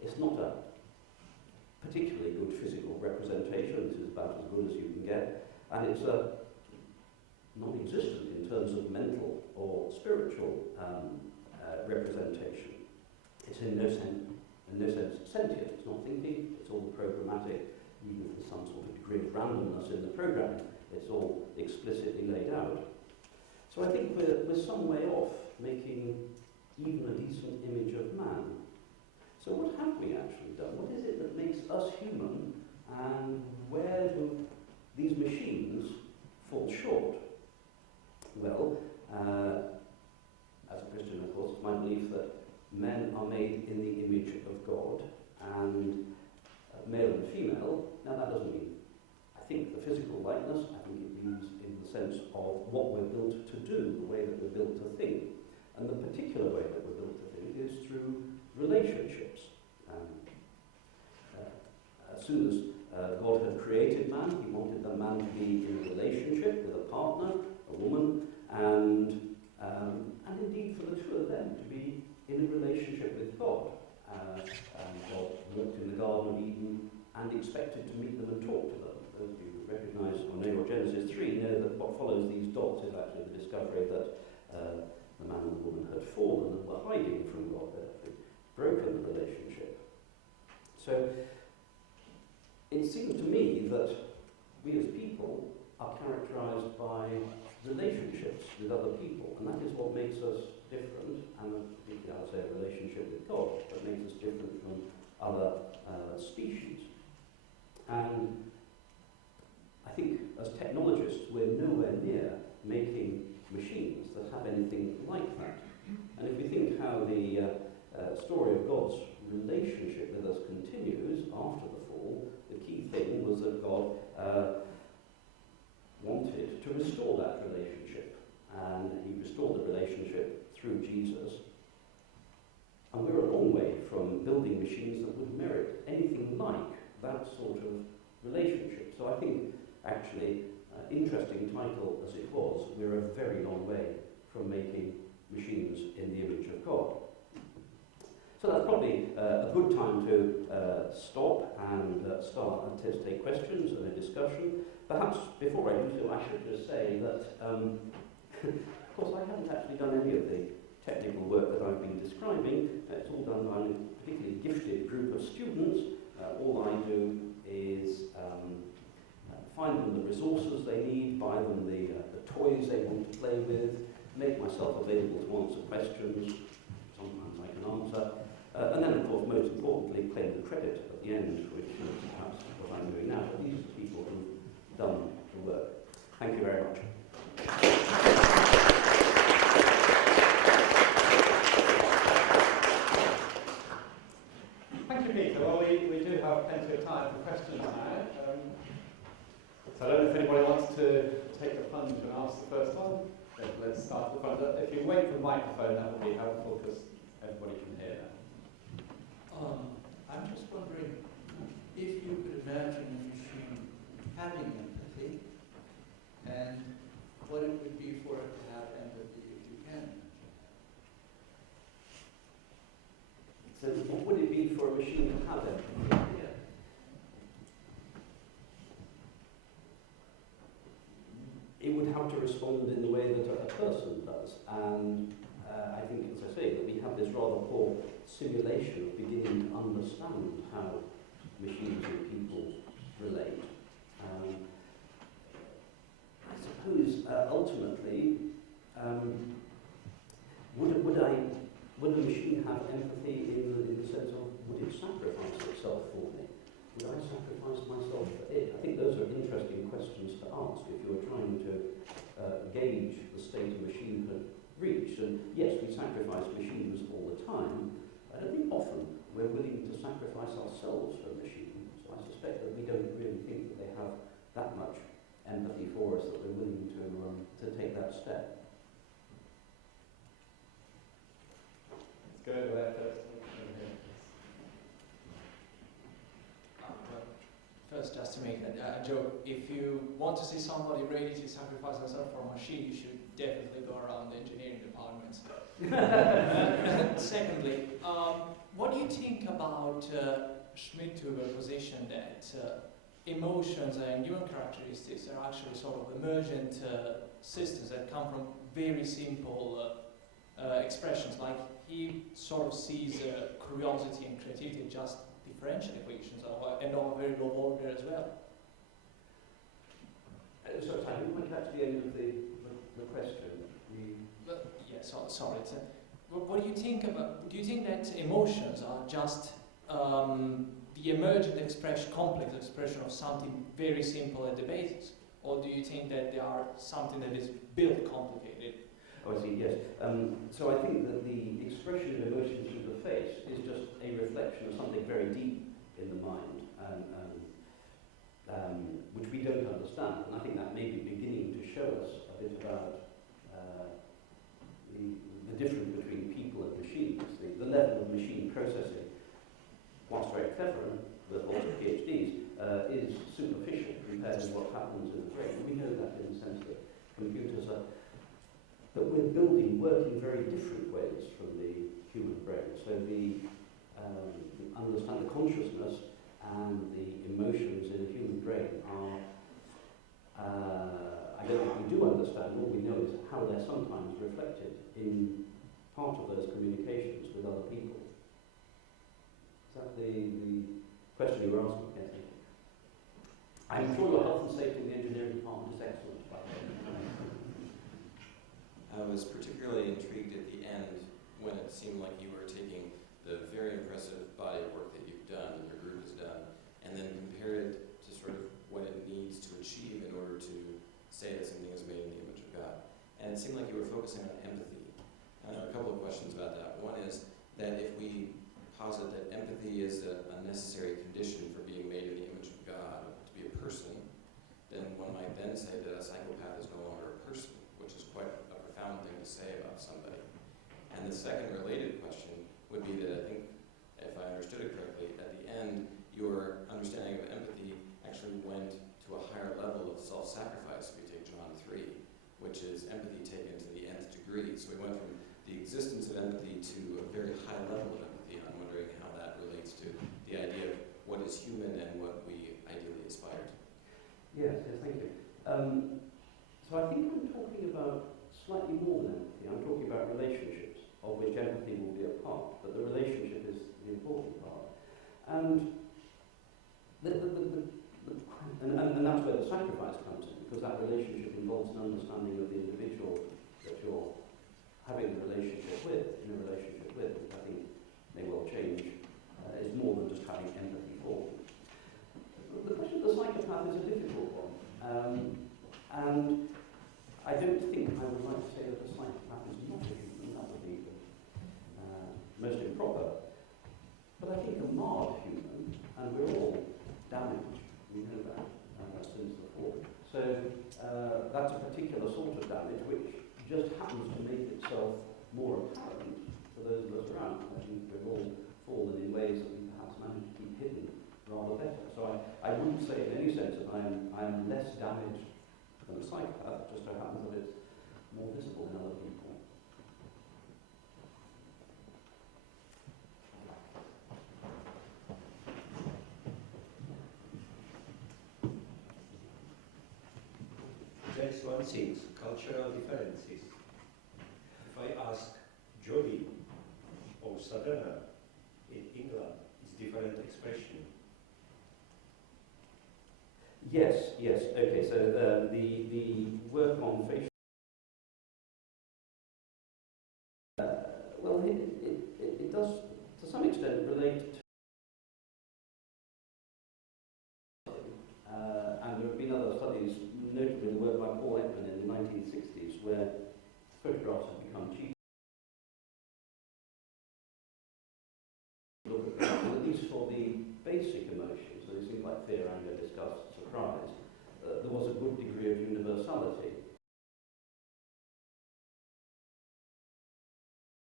It's not a particularly good physical representation. This is about as good as you can get. And it's non-existent in terms of mental or spiritual representation. It's in no sense sentient. It's not thinking. It's all programmatic. Even if there's some sort of degree of randomness in the programming, it's all explicitly laid out. So I think we're some way off making even a decent image of man. So what have we actually done? What is it that makes us human and where do these machines fall short? Well, as a Christian, of course, it's my belief that men are made in the image of God, and male and female. Now that doesn't mean, I think, the physical likeness. I think it means in the sense of what we're built to do, the way that we're built to think. And the particular way that we're built to think is through relationships. As soon as God had created man, he wanted the man to be in a relationship with a partner, a woman, and indeed for the two of them to be in a relationship with God. And God walked in the Garden of Eden and expected to meet them and talk to them. Those of you who recognise or know your Genesis 3 know that what follows these dots is actually the discovery that the man and the woman had fallen and were hiding from God. They had broken the relationship. So it seems to me that we as people are characterised by relationships with other people, and that is what makes us different, and particularly I would say a relationship with God that makes us different from other species. And I think as technologists we're nowhere near making machines that have anything like that. And if we think how the story of God's relationship with us continues after the fall, the key thing was that God wanted to restore that relationship, and he restored the relationship through Jesus. And we're a long way from building machines that would merit anything like that sort of relationship. So I think, actually, interesting title as it was, we're a very long way from making machines in the image of God. So that's probably a good time to stop and start to take questions and a discussion. Perhaps before I do so, I should just say that, of course, I haven't actually done any of the technical work that I've been describing. It's all done by a particularly gifted group of students. All I do is find them the resources they need, buy them the toys they want to play with, make myself available to answer questions. Sometimes I can answer. And then, of course, most importantly, claim the credit at the end, which is perhaps what I'm doing now. But these are the people who've done the work. Thank you very much. Thank you, Peter. Well, we do have plenty of time for questions now. So I don't know if anybody wants to take the plunge and ask the first one. Let's start at the front. If you wait for the microphone, that will be helpful because everybody can hear that. I'm just wondering if you could imagine a machine having empathy and what it would be for it to have empathy if you can. So what would it be for a machine to have empathy? Yeah. It would have to respond in the way that a person does, and I think, as I say, that we have this rather poor simulation of beginning to understand how machines and people relate. I suppose ultimately, would a machine have empathy in the sense of would it sacrifice itself for me? Would I sacrifice myself for it? I think those are interesting questions to ask if you're trying to gauge the state a machine had reached. And yes, we sacrifice machines all the time. I don't think often we're willing to sacrifice ourselves for a machine. So I suspect that we don't really think that they have that much empathy for us that we're willing to take that step. Let's go over there first. First, just to make a joke, if you want to see somebody ready to sacrifice themselves for a machine, you should definitely go around the engineering departments. Secondly, what do you think about Schmidhuber's position that emotions and human characteristics are actually sort of emergent systems that come from very simple expressions, like he sort of sees curiosity and creativity just differential equations and on a very low order as well. So I didn't quite catch the end of the question. What do you think about? Do you think that emotions are just the emergent expression, complex expression of something very simple at the basis? Or do you think that they are something that is built complicated? Oh, I see, yes. So I think that the expression of emotion through the face is just a reflection of something very deep in the mind, which we don't understand. And I think that may be beginning to show us a bit about the difference between people and machines. The level of machine processing, whilst very clever and with lots of PhDs, is superficial compared to what happens in the brain. And we know that in the sense that computers are, that we're building work in very different ways from the human brain. So the understand the consciousness and the emotions in the human brain are, I don't think we do understand. All we know is how they're sometimes reflected in part of those communications with other people. Is that the question you were asking, Kathy? I'm sure your health and safety in the engineering department is excellent, by the way. I was particularly intrigued at the end when it seemed like you were taking the very impressive body of work that you've done and your group has done, and then compared it to sort of what it needs to achieve in order to say that something is made in the image of God. And it seemed like you were focusing on empathy. And I have a couple of questions about that. One is that if we posit that empathy is a necessary condition for being made in the image of God, to be a person, then one might then say that a psychopath is no longer a person, which is quite a profound thing to say about somebody. And the second related question would be that I think, if I understood it correctly, at the end, your understanding of empathy actually went to a higher level of self-sacrifice, if you take John 3, which is empathy taken to the nth degree. So we went from the existence of empathy to a very high level of empathy. I'm wondering how that relates to the idea of what is human and what we ideally aspire to. Yes, thank you. So I think I'm talking about slightly more than empathy. I'm talking about relationships, of which empathy will be a part, but the relationship is the important part. And and that's where the sacrifice comes in, because that relationship involves an understanding of the individual that you're having a relationship with, which I think may well change. Is more than just having empathy for. The question of the psychopath is a difficult one. And I don't think I would like to say that the psychopath is not a human. That would be most improper. But I think a marred human, and we're all damaged, we know that since the fall. So that's a particular sort of damage which just happens to make itself more apparent to those of us around. I think we've all fallen in ways that we perhaps managed to keep hidden rather better. So I wouldn't say in any sense that I am less damaged than a psychopath. It just so happens that it's more visible in other people. There's one thing, cultural differences. If I ask Jolly or Southerner in England, it's different expression. Yes. Okay. So the work on facial. Well, it does to some extent relate to. And there have been other studies, notably the work by Paul Ekman in the 1960s, where photographs have become cheap. Look at them, and at least for the basic emotions, so these things like fear, anger, disgust, surprise, there was a good degree of universality.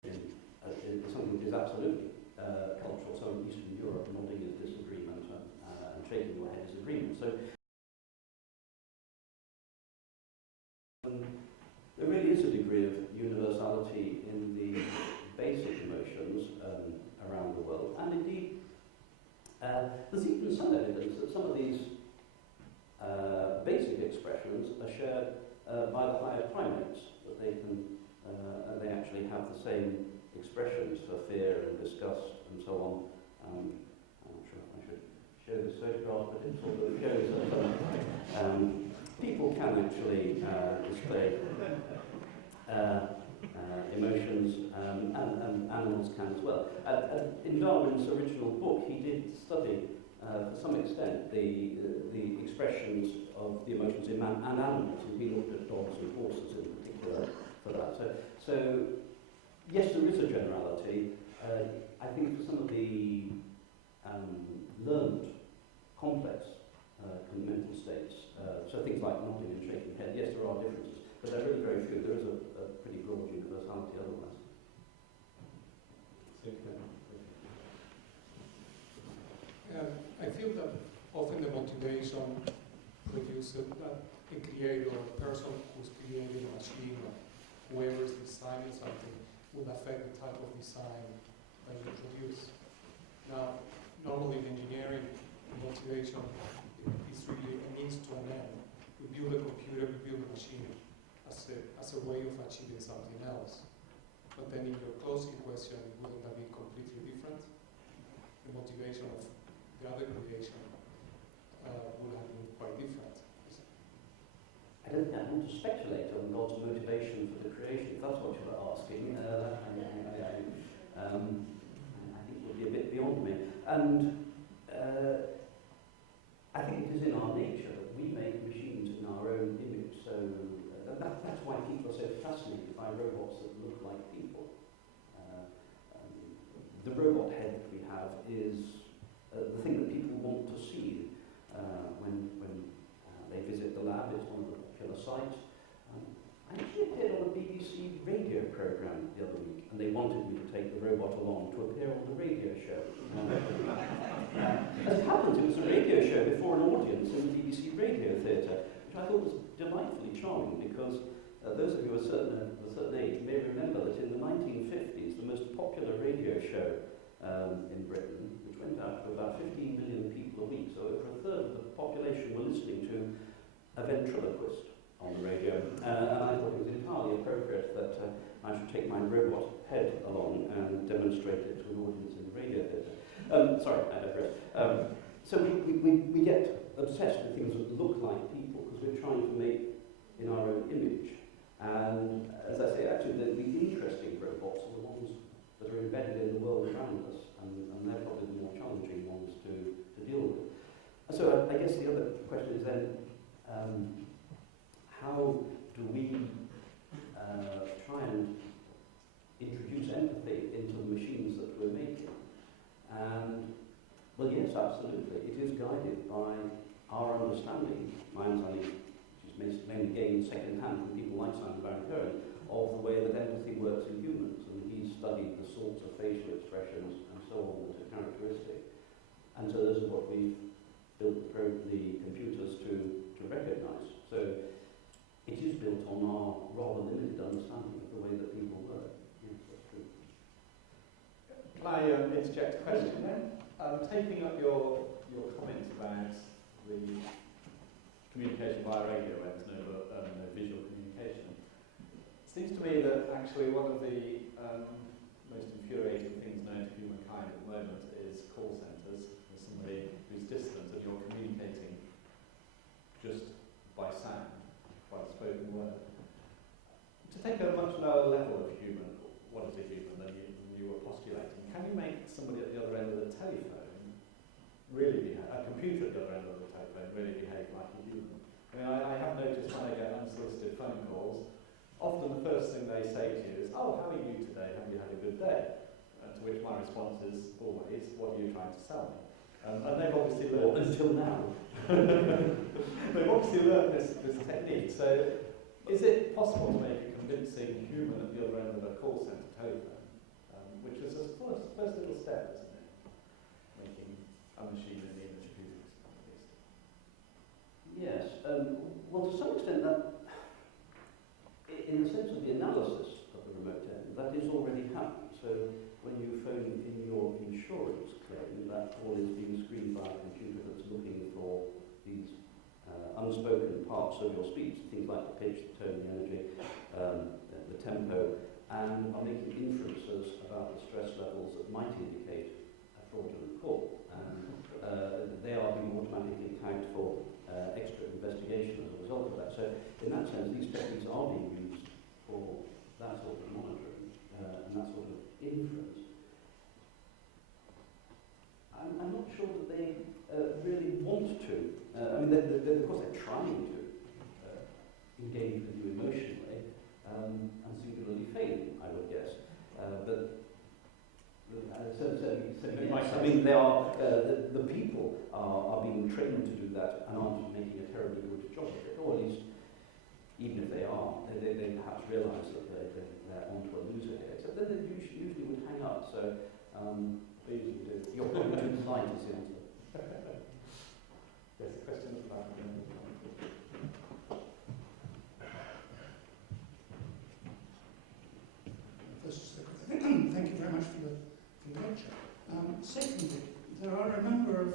In something which is absolutely cultural, so in Eastern Europe, nodding is disagreement and shaking your head is agreement. So there really is a degree of universality in the basic emotions around the world, and indeed there's even some evidence that some of these basic expressions are shared by the higher primates, that they can they actually have the same expressions for fear and disgust and so on. I'm not sure if I should show this photograph, but it sort of shows that people can actually display emotions, and animals can as well. In Darwin's original book, he did study to some extent, the expressions of the emotions in man and animals, and we looked at dogs and horses in particular for that. So yes, there is a generality. I think for some of the learned, complex mental states, so things like nodding and shaking head, yes, there are differences, but they're really very few. There is a pretty broad universality otherwise. I feel that often the motivation produces that a creator or a person who's creating a machine or whoever is designing something would affect the type of design that you produce. Now, normally in engineering, motivation is really a means to an end. We build a computer, we build a machine as a way of achieving something else. But then in your closing question, wouldn't that be completely different? The motivation of the other creation would have been quite different. I don't think I want to speculate on God's motivation for the creation, if that's what you're asking. I think it would be a bit beyond me. And I think it is in our nature that we make machines in our own image. So that's why people are so fascinated by robots that look like people. The robot head that we have is the thing that people want to see when they visit the lab. It's one of the popular sites. I actually appeared on a BBC radio programme the other week, and they wanted me to take the robot along to appear on the radio show. As it happens, it was a radio show before an audience in the BBC Radio Theatre, which I thought was delightfully charming, because those of you of a certain age may remember that in the 1950s, the most popular radio show in Britain, which went out to about 15 million people a week, so over a third of the population were listening to a ventriloquist on the radio, and I thought it was entirely appropriate that I should take my robot head along and demonstrate it to an audience in the radio theatre. Sorry, I digress. So we get obsessed with things that look like people because we're trying to make in our own image. And as I say, actually, the interesting robots are the ones that are embedded in the world around us, and they're probably the more challenging ones to deal with. So I guess the other question is then, how do we try and introduce empathy into the machines that we're making? And, well, yes, absolutely. It is guided by our understanding, my understanding, which is mainly gained second-hand from people like Simon Baron-Cohen, of the way that empathy works in humans. And he's studied the sorts of facial expressions and so on that are characteristic. And so those are what we've built the computers to recognise. So it is built on our rather limited understanding of the way that people work. Yes, that's true. Can I interject a question then? Taking up your comment about the communication via radio waves, no visual communication, it seems to me that actually one of the most infuriating things known to humankind at the moment is call centres. There's somebody who's distant and you're communicating just by sound, by the spoken word. To take a much lower level of human, what is a human than you were postulating, can you make somebody at the other end of the telephone really behave, a computer at the other end of the telephone really behave like a human? I mean, I have noticed when I get unsolicited phone calls, often the first thing they say to you is, "Oh, how are you today? Have you had a good day?" To which my response is always, "What are you trying to sell me?" And they've obviously learned Until now. they've obviously learned this technique. So, is it possible to make a convincing human at the other end of a call centre telephone, which is a first little step, isn't it? Making a machine in the image of humans, at least. Yes. Well, to some extent, that, in the sense of the analysis of the remote end, that is already happening. So when you phone in your insurance claim, that call is being screened by a computer that's looking for these unspoken parts of your speech, things like the pitch, the tone, the energy, the tempo, and are making inferences about the stress levels that might indicate a fraudulent call. And they are being automatically tagged for extra investigation as a result of that. So in that sense, these techniques are being used for that sort of monitoring and that sort of inference. I'm not sure that they of course, they're trying to engage with you emotionally, and singularly failing, I would guess. Yes, I mean, they are, the people are being trained to do that and aren't making a terribly good job of it, or at least, even if they are, they perhaps realise that they're onto a loser here. Except then they usually would hang up, so your point too light is the answer. Yes, a question at the back again. First, thank you very much for the lecture. Secondly, there are a number of,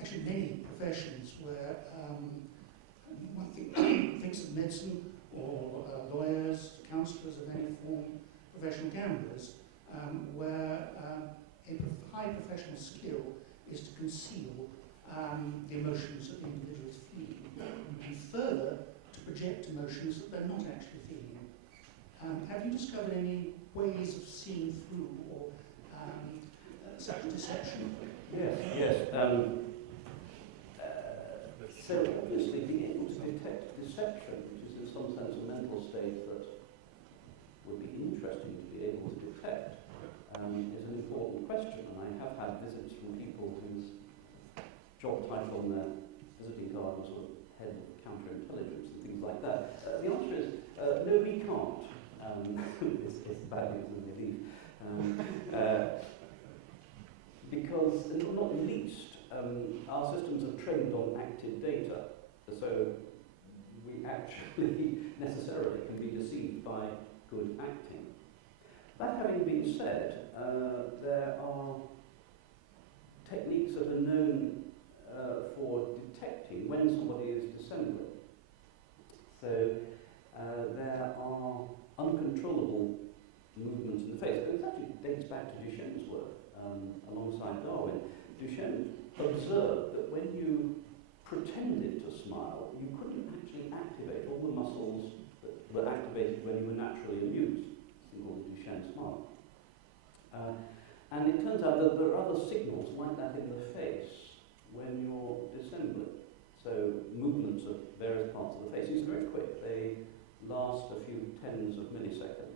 actually many professions where one thinks of medicine or lawyers, counsellors of any form, professional gamblers, where a high professional skill is to conceal the emotions that the individual is feeling, and further to project emotions that they're not actually feeling. Have you discovered any ways of seeing through or such deception? Yes. So obviously being able to detect deception, which is in some sense a mental state that would be interesting to be able to detect, is an important question. And I have had visits from people whose job title on their visiting card was sort of head of counterintelligence and things like that. The answer is no, we can't. It's the bad news and relief. Because, not least, our systems are trained on active data, so we actually necessarily can be deceived by good acting. That having been said, there are techniques that are known for detecting when somebody is dissembling. So there are uncontrollable movements in the face. It actually dates back to Duchenne's work alongside Darwin. Duchenne observed that when you pretended to smile, you couldn't actually activate all the muscles that were activated when you were naturally amused. It's called the Duchenne smile. And it turns out that there are other signals like that in the face when you're dissembling. So movements of various parts of the face, these are very quick. They last a few tens of milliseconds.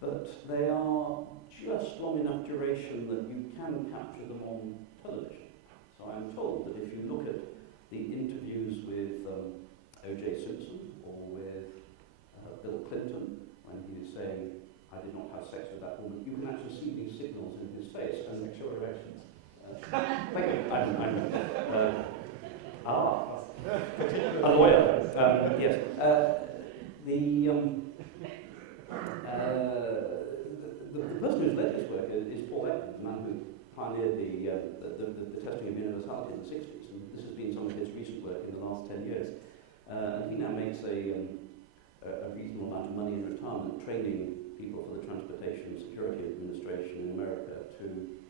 But they are just long enough duration that you can capture them on television. So I'm told that if you look at the interviews with O.J. Simpson or with Bill Clinton, when he was saying, I did not have sex with that woman, you can actually see these signals in his face and sexual erections. Thank you. A lawyer. Yes. The person who's led this work is Paul Ekman, the man who pioneered the testing of universality in the 60s, and this has been some of his recent work in the last 10 years. And he now makes a reasonable amount of money in retirement training people for the Transportation Security Administration in America to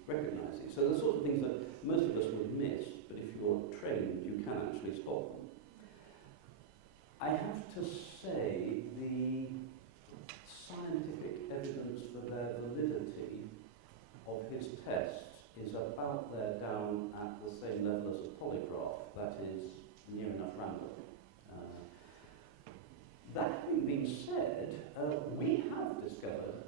recognise these. So the sort of things that most of us would miss, but if you're trained, you can actually spot them. I have to say the scientific evidence for their validity of his tests is about there down at the same level as a polygraph, that is near enough random. That having been said, we have discovered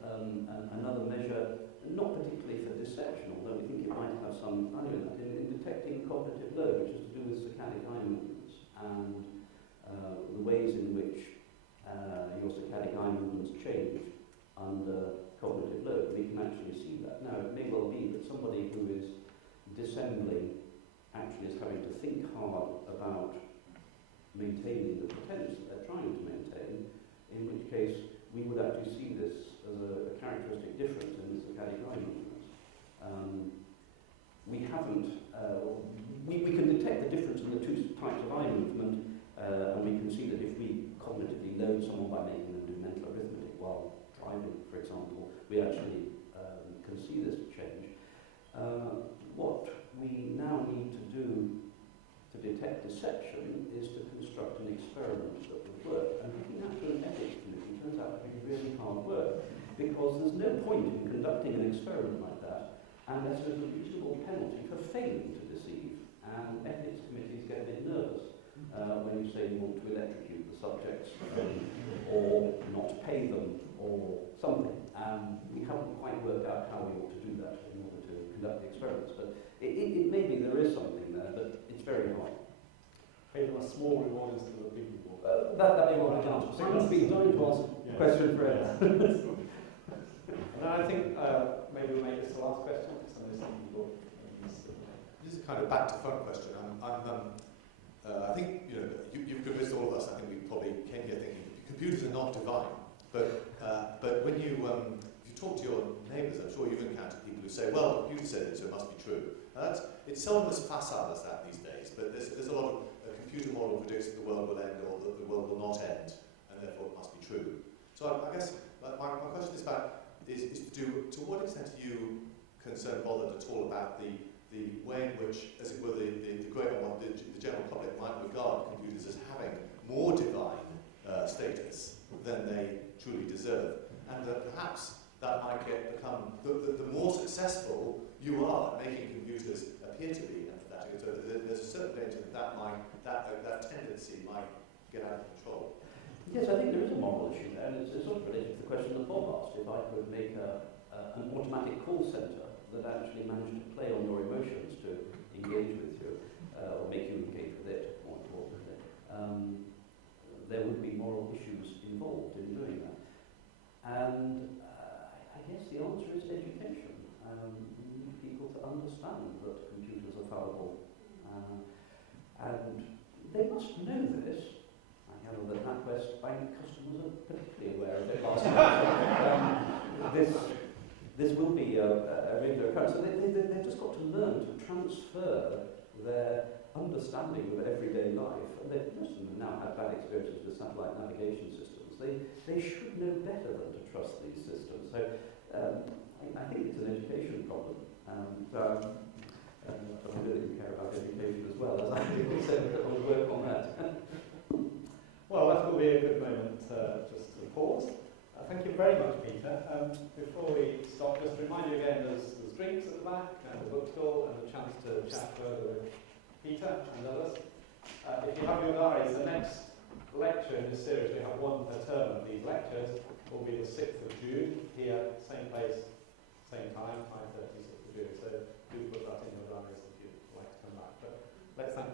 another measure, not particularly for deception, although we think it might have some value in that, in detecting cognitive load, which is to do with saccadic eye movements and the ways in which your saccadic eye movements change under cognitive load. We can actually see that. Now, it may well be that somebody who is dissembling actually is having to think hard about maintaining the pretense that they're trying to maintain, in which case we would actually see this as a characteristic difference in the saccadic eye movements. We haven't, we can detect the difference in the two types of eye movement, and we can see that if we cognitively load someone by making them do mental arithmetic while driving, for example, we actually can see this change. What we now need to do to detect deception is to construct an experiment that would work. And putting that to an ethics committee turns out to be really hard work, because there's no point in conducting an experiment like that unless there's a reasonable penalty for failing to deceive. and ethics committees get a bit nervous when you say you want to electrocute the subjects or not pay them or something. We haven't quite worked out how we ought to do that in order to conduct the experiments, but it may be there is something there, but it's very hard. Pay them a small reward instead of a big reward. That may well be the answer. So I'm not being dying to answer the question forever. And I think maybe we'll make this the last question, because some of this people. This is kind of back to front question. I think you've convinced all of us. I think we probably came here thinking computers are not divine. But when if you talk to your neighbours, I'm sure you've encountered people who say, "Well, the computer said it, so it must be true." It's seldom as facile as that these days. But there's a lot of computer model predicts that the world will end or that the world will not end, and therefore it must be true. So I guess my question is to do, to what extent are you concerned, bothered at all about the way in which, as it were, the general public might regard computers as having more divine status than they truly deserve, and that perhaps that might become the more successful you are at making computers appear to be empathetic. So there's a certain danger that tendency might get out of control. Yes, I think there is a moral issue there, and it's sort of related to the question that Bob asked. If I could make an automatic call centre that actually managed to play on your emotions to engage with you, or make you engage with it, more importantly, there would be moral issues involved in doing that. And I guess the answer is education. We need people to understand that computers are fallible. And they must know this. I gather that NatWest Bank customers are particularly aware of it last night. This will be a regular occurrence. So they've just got to learn to transfer their understanding of everyday life. And most of them now have bad experiences with satellite navigation systems. They should know better than to trust these systems. So I think it's an education problem. But I really care about education as well, as I think so I will work on that. Well, that will be a good moment just to pause. Thank you very much, Peter. Before we stop, just to remind you again, there's drinks at the back and the book stall and a chance to chat further with Peter and others. If you have your diaries, the next lecture in this series, we have one per term of these lectures, will be the 6th of June, here, same place, same time, 5:30, 6th of June. So do put that in your diaries if you'd like to come back. But let's thank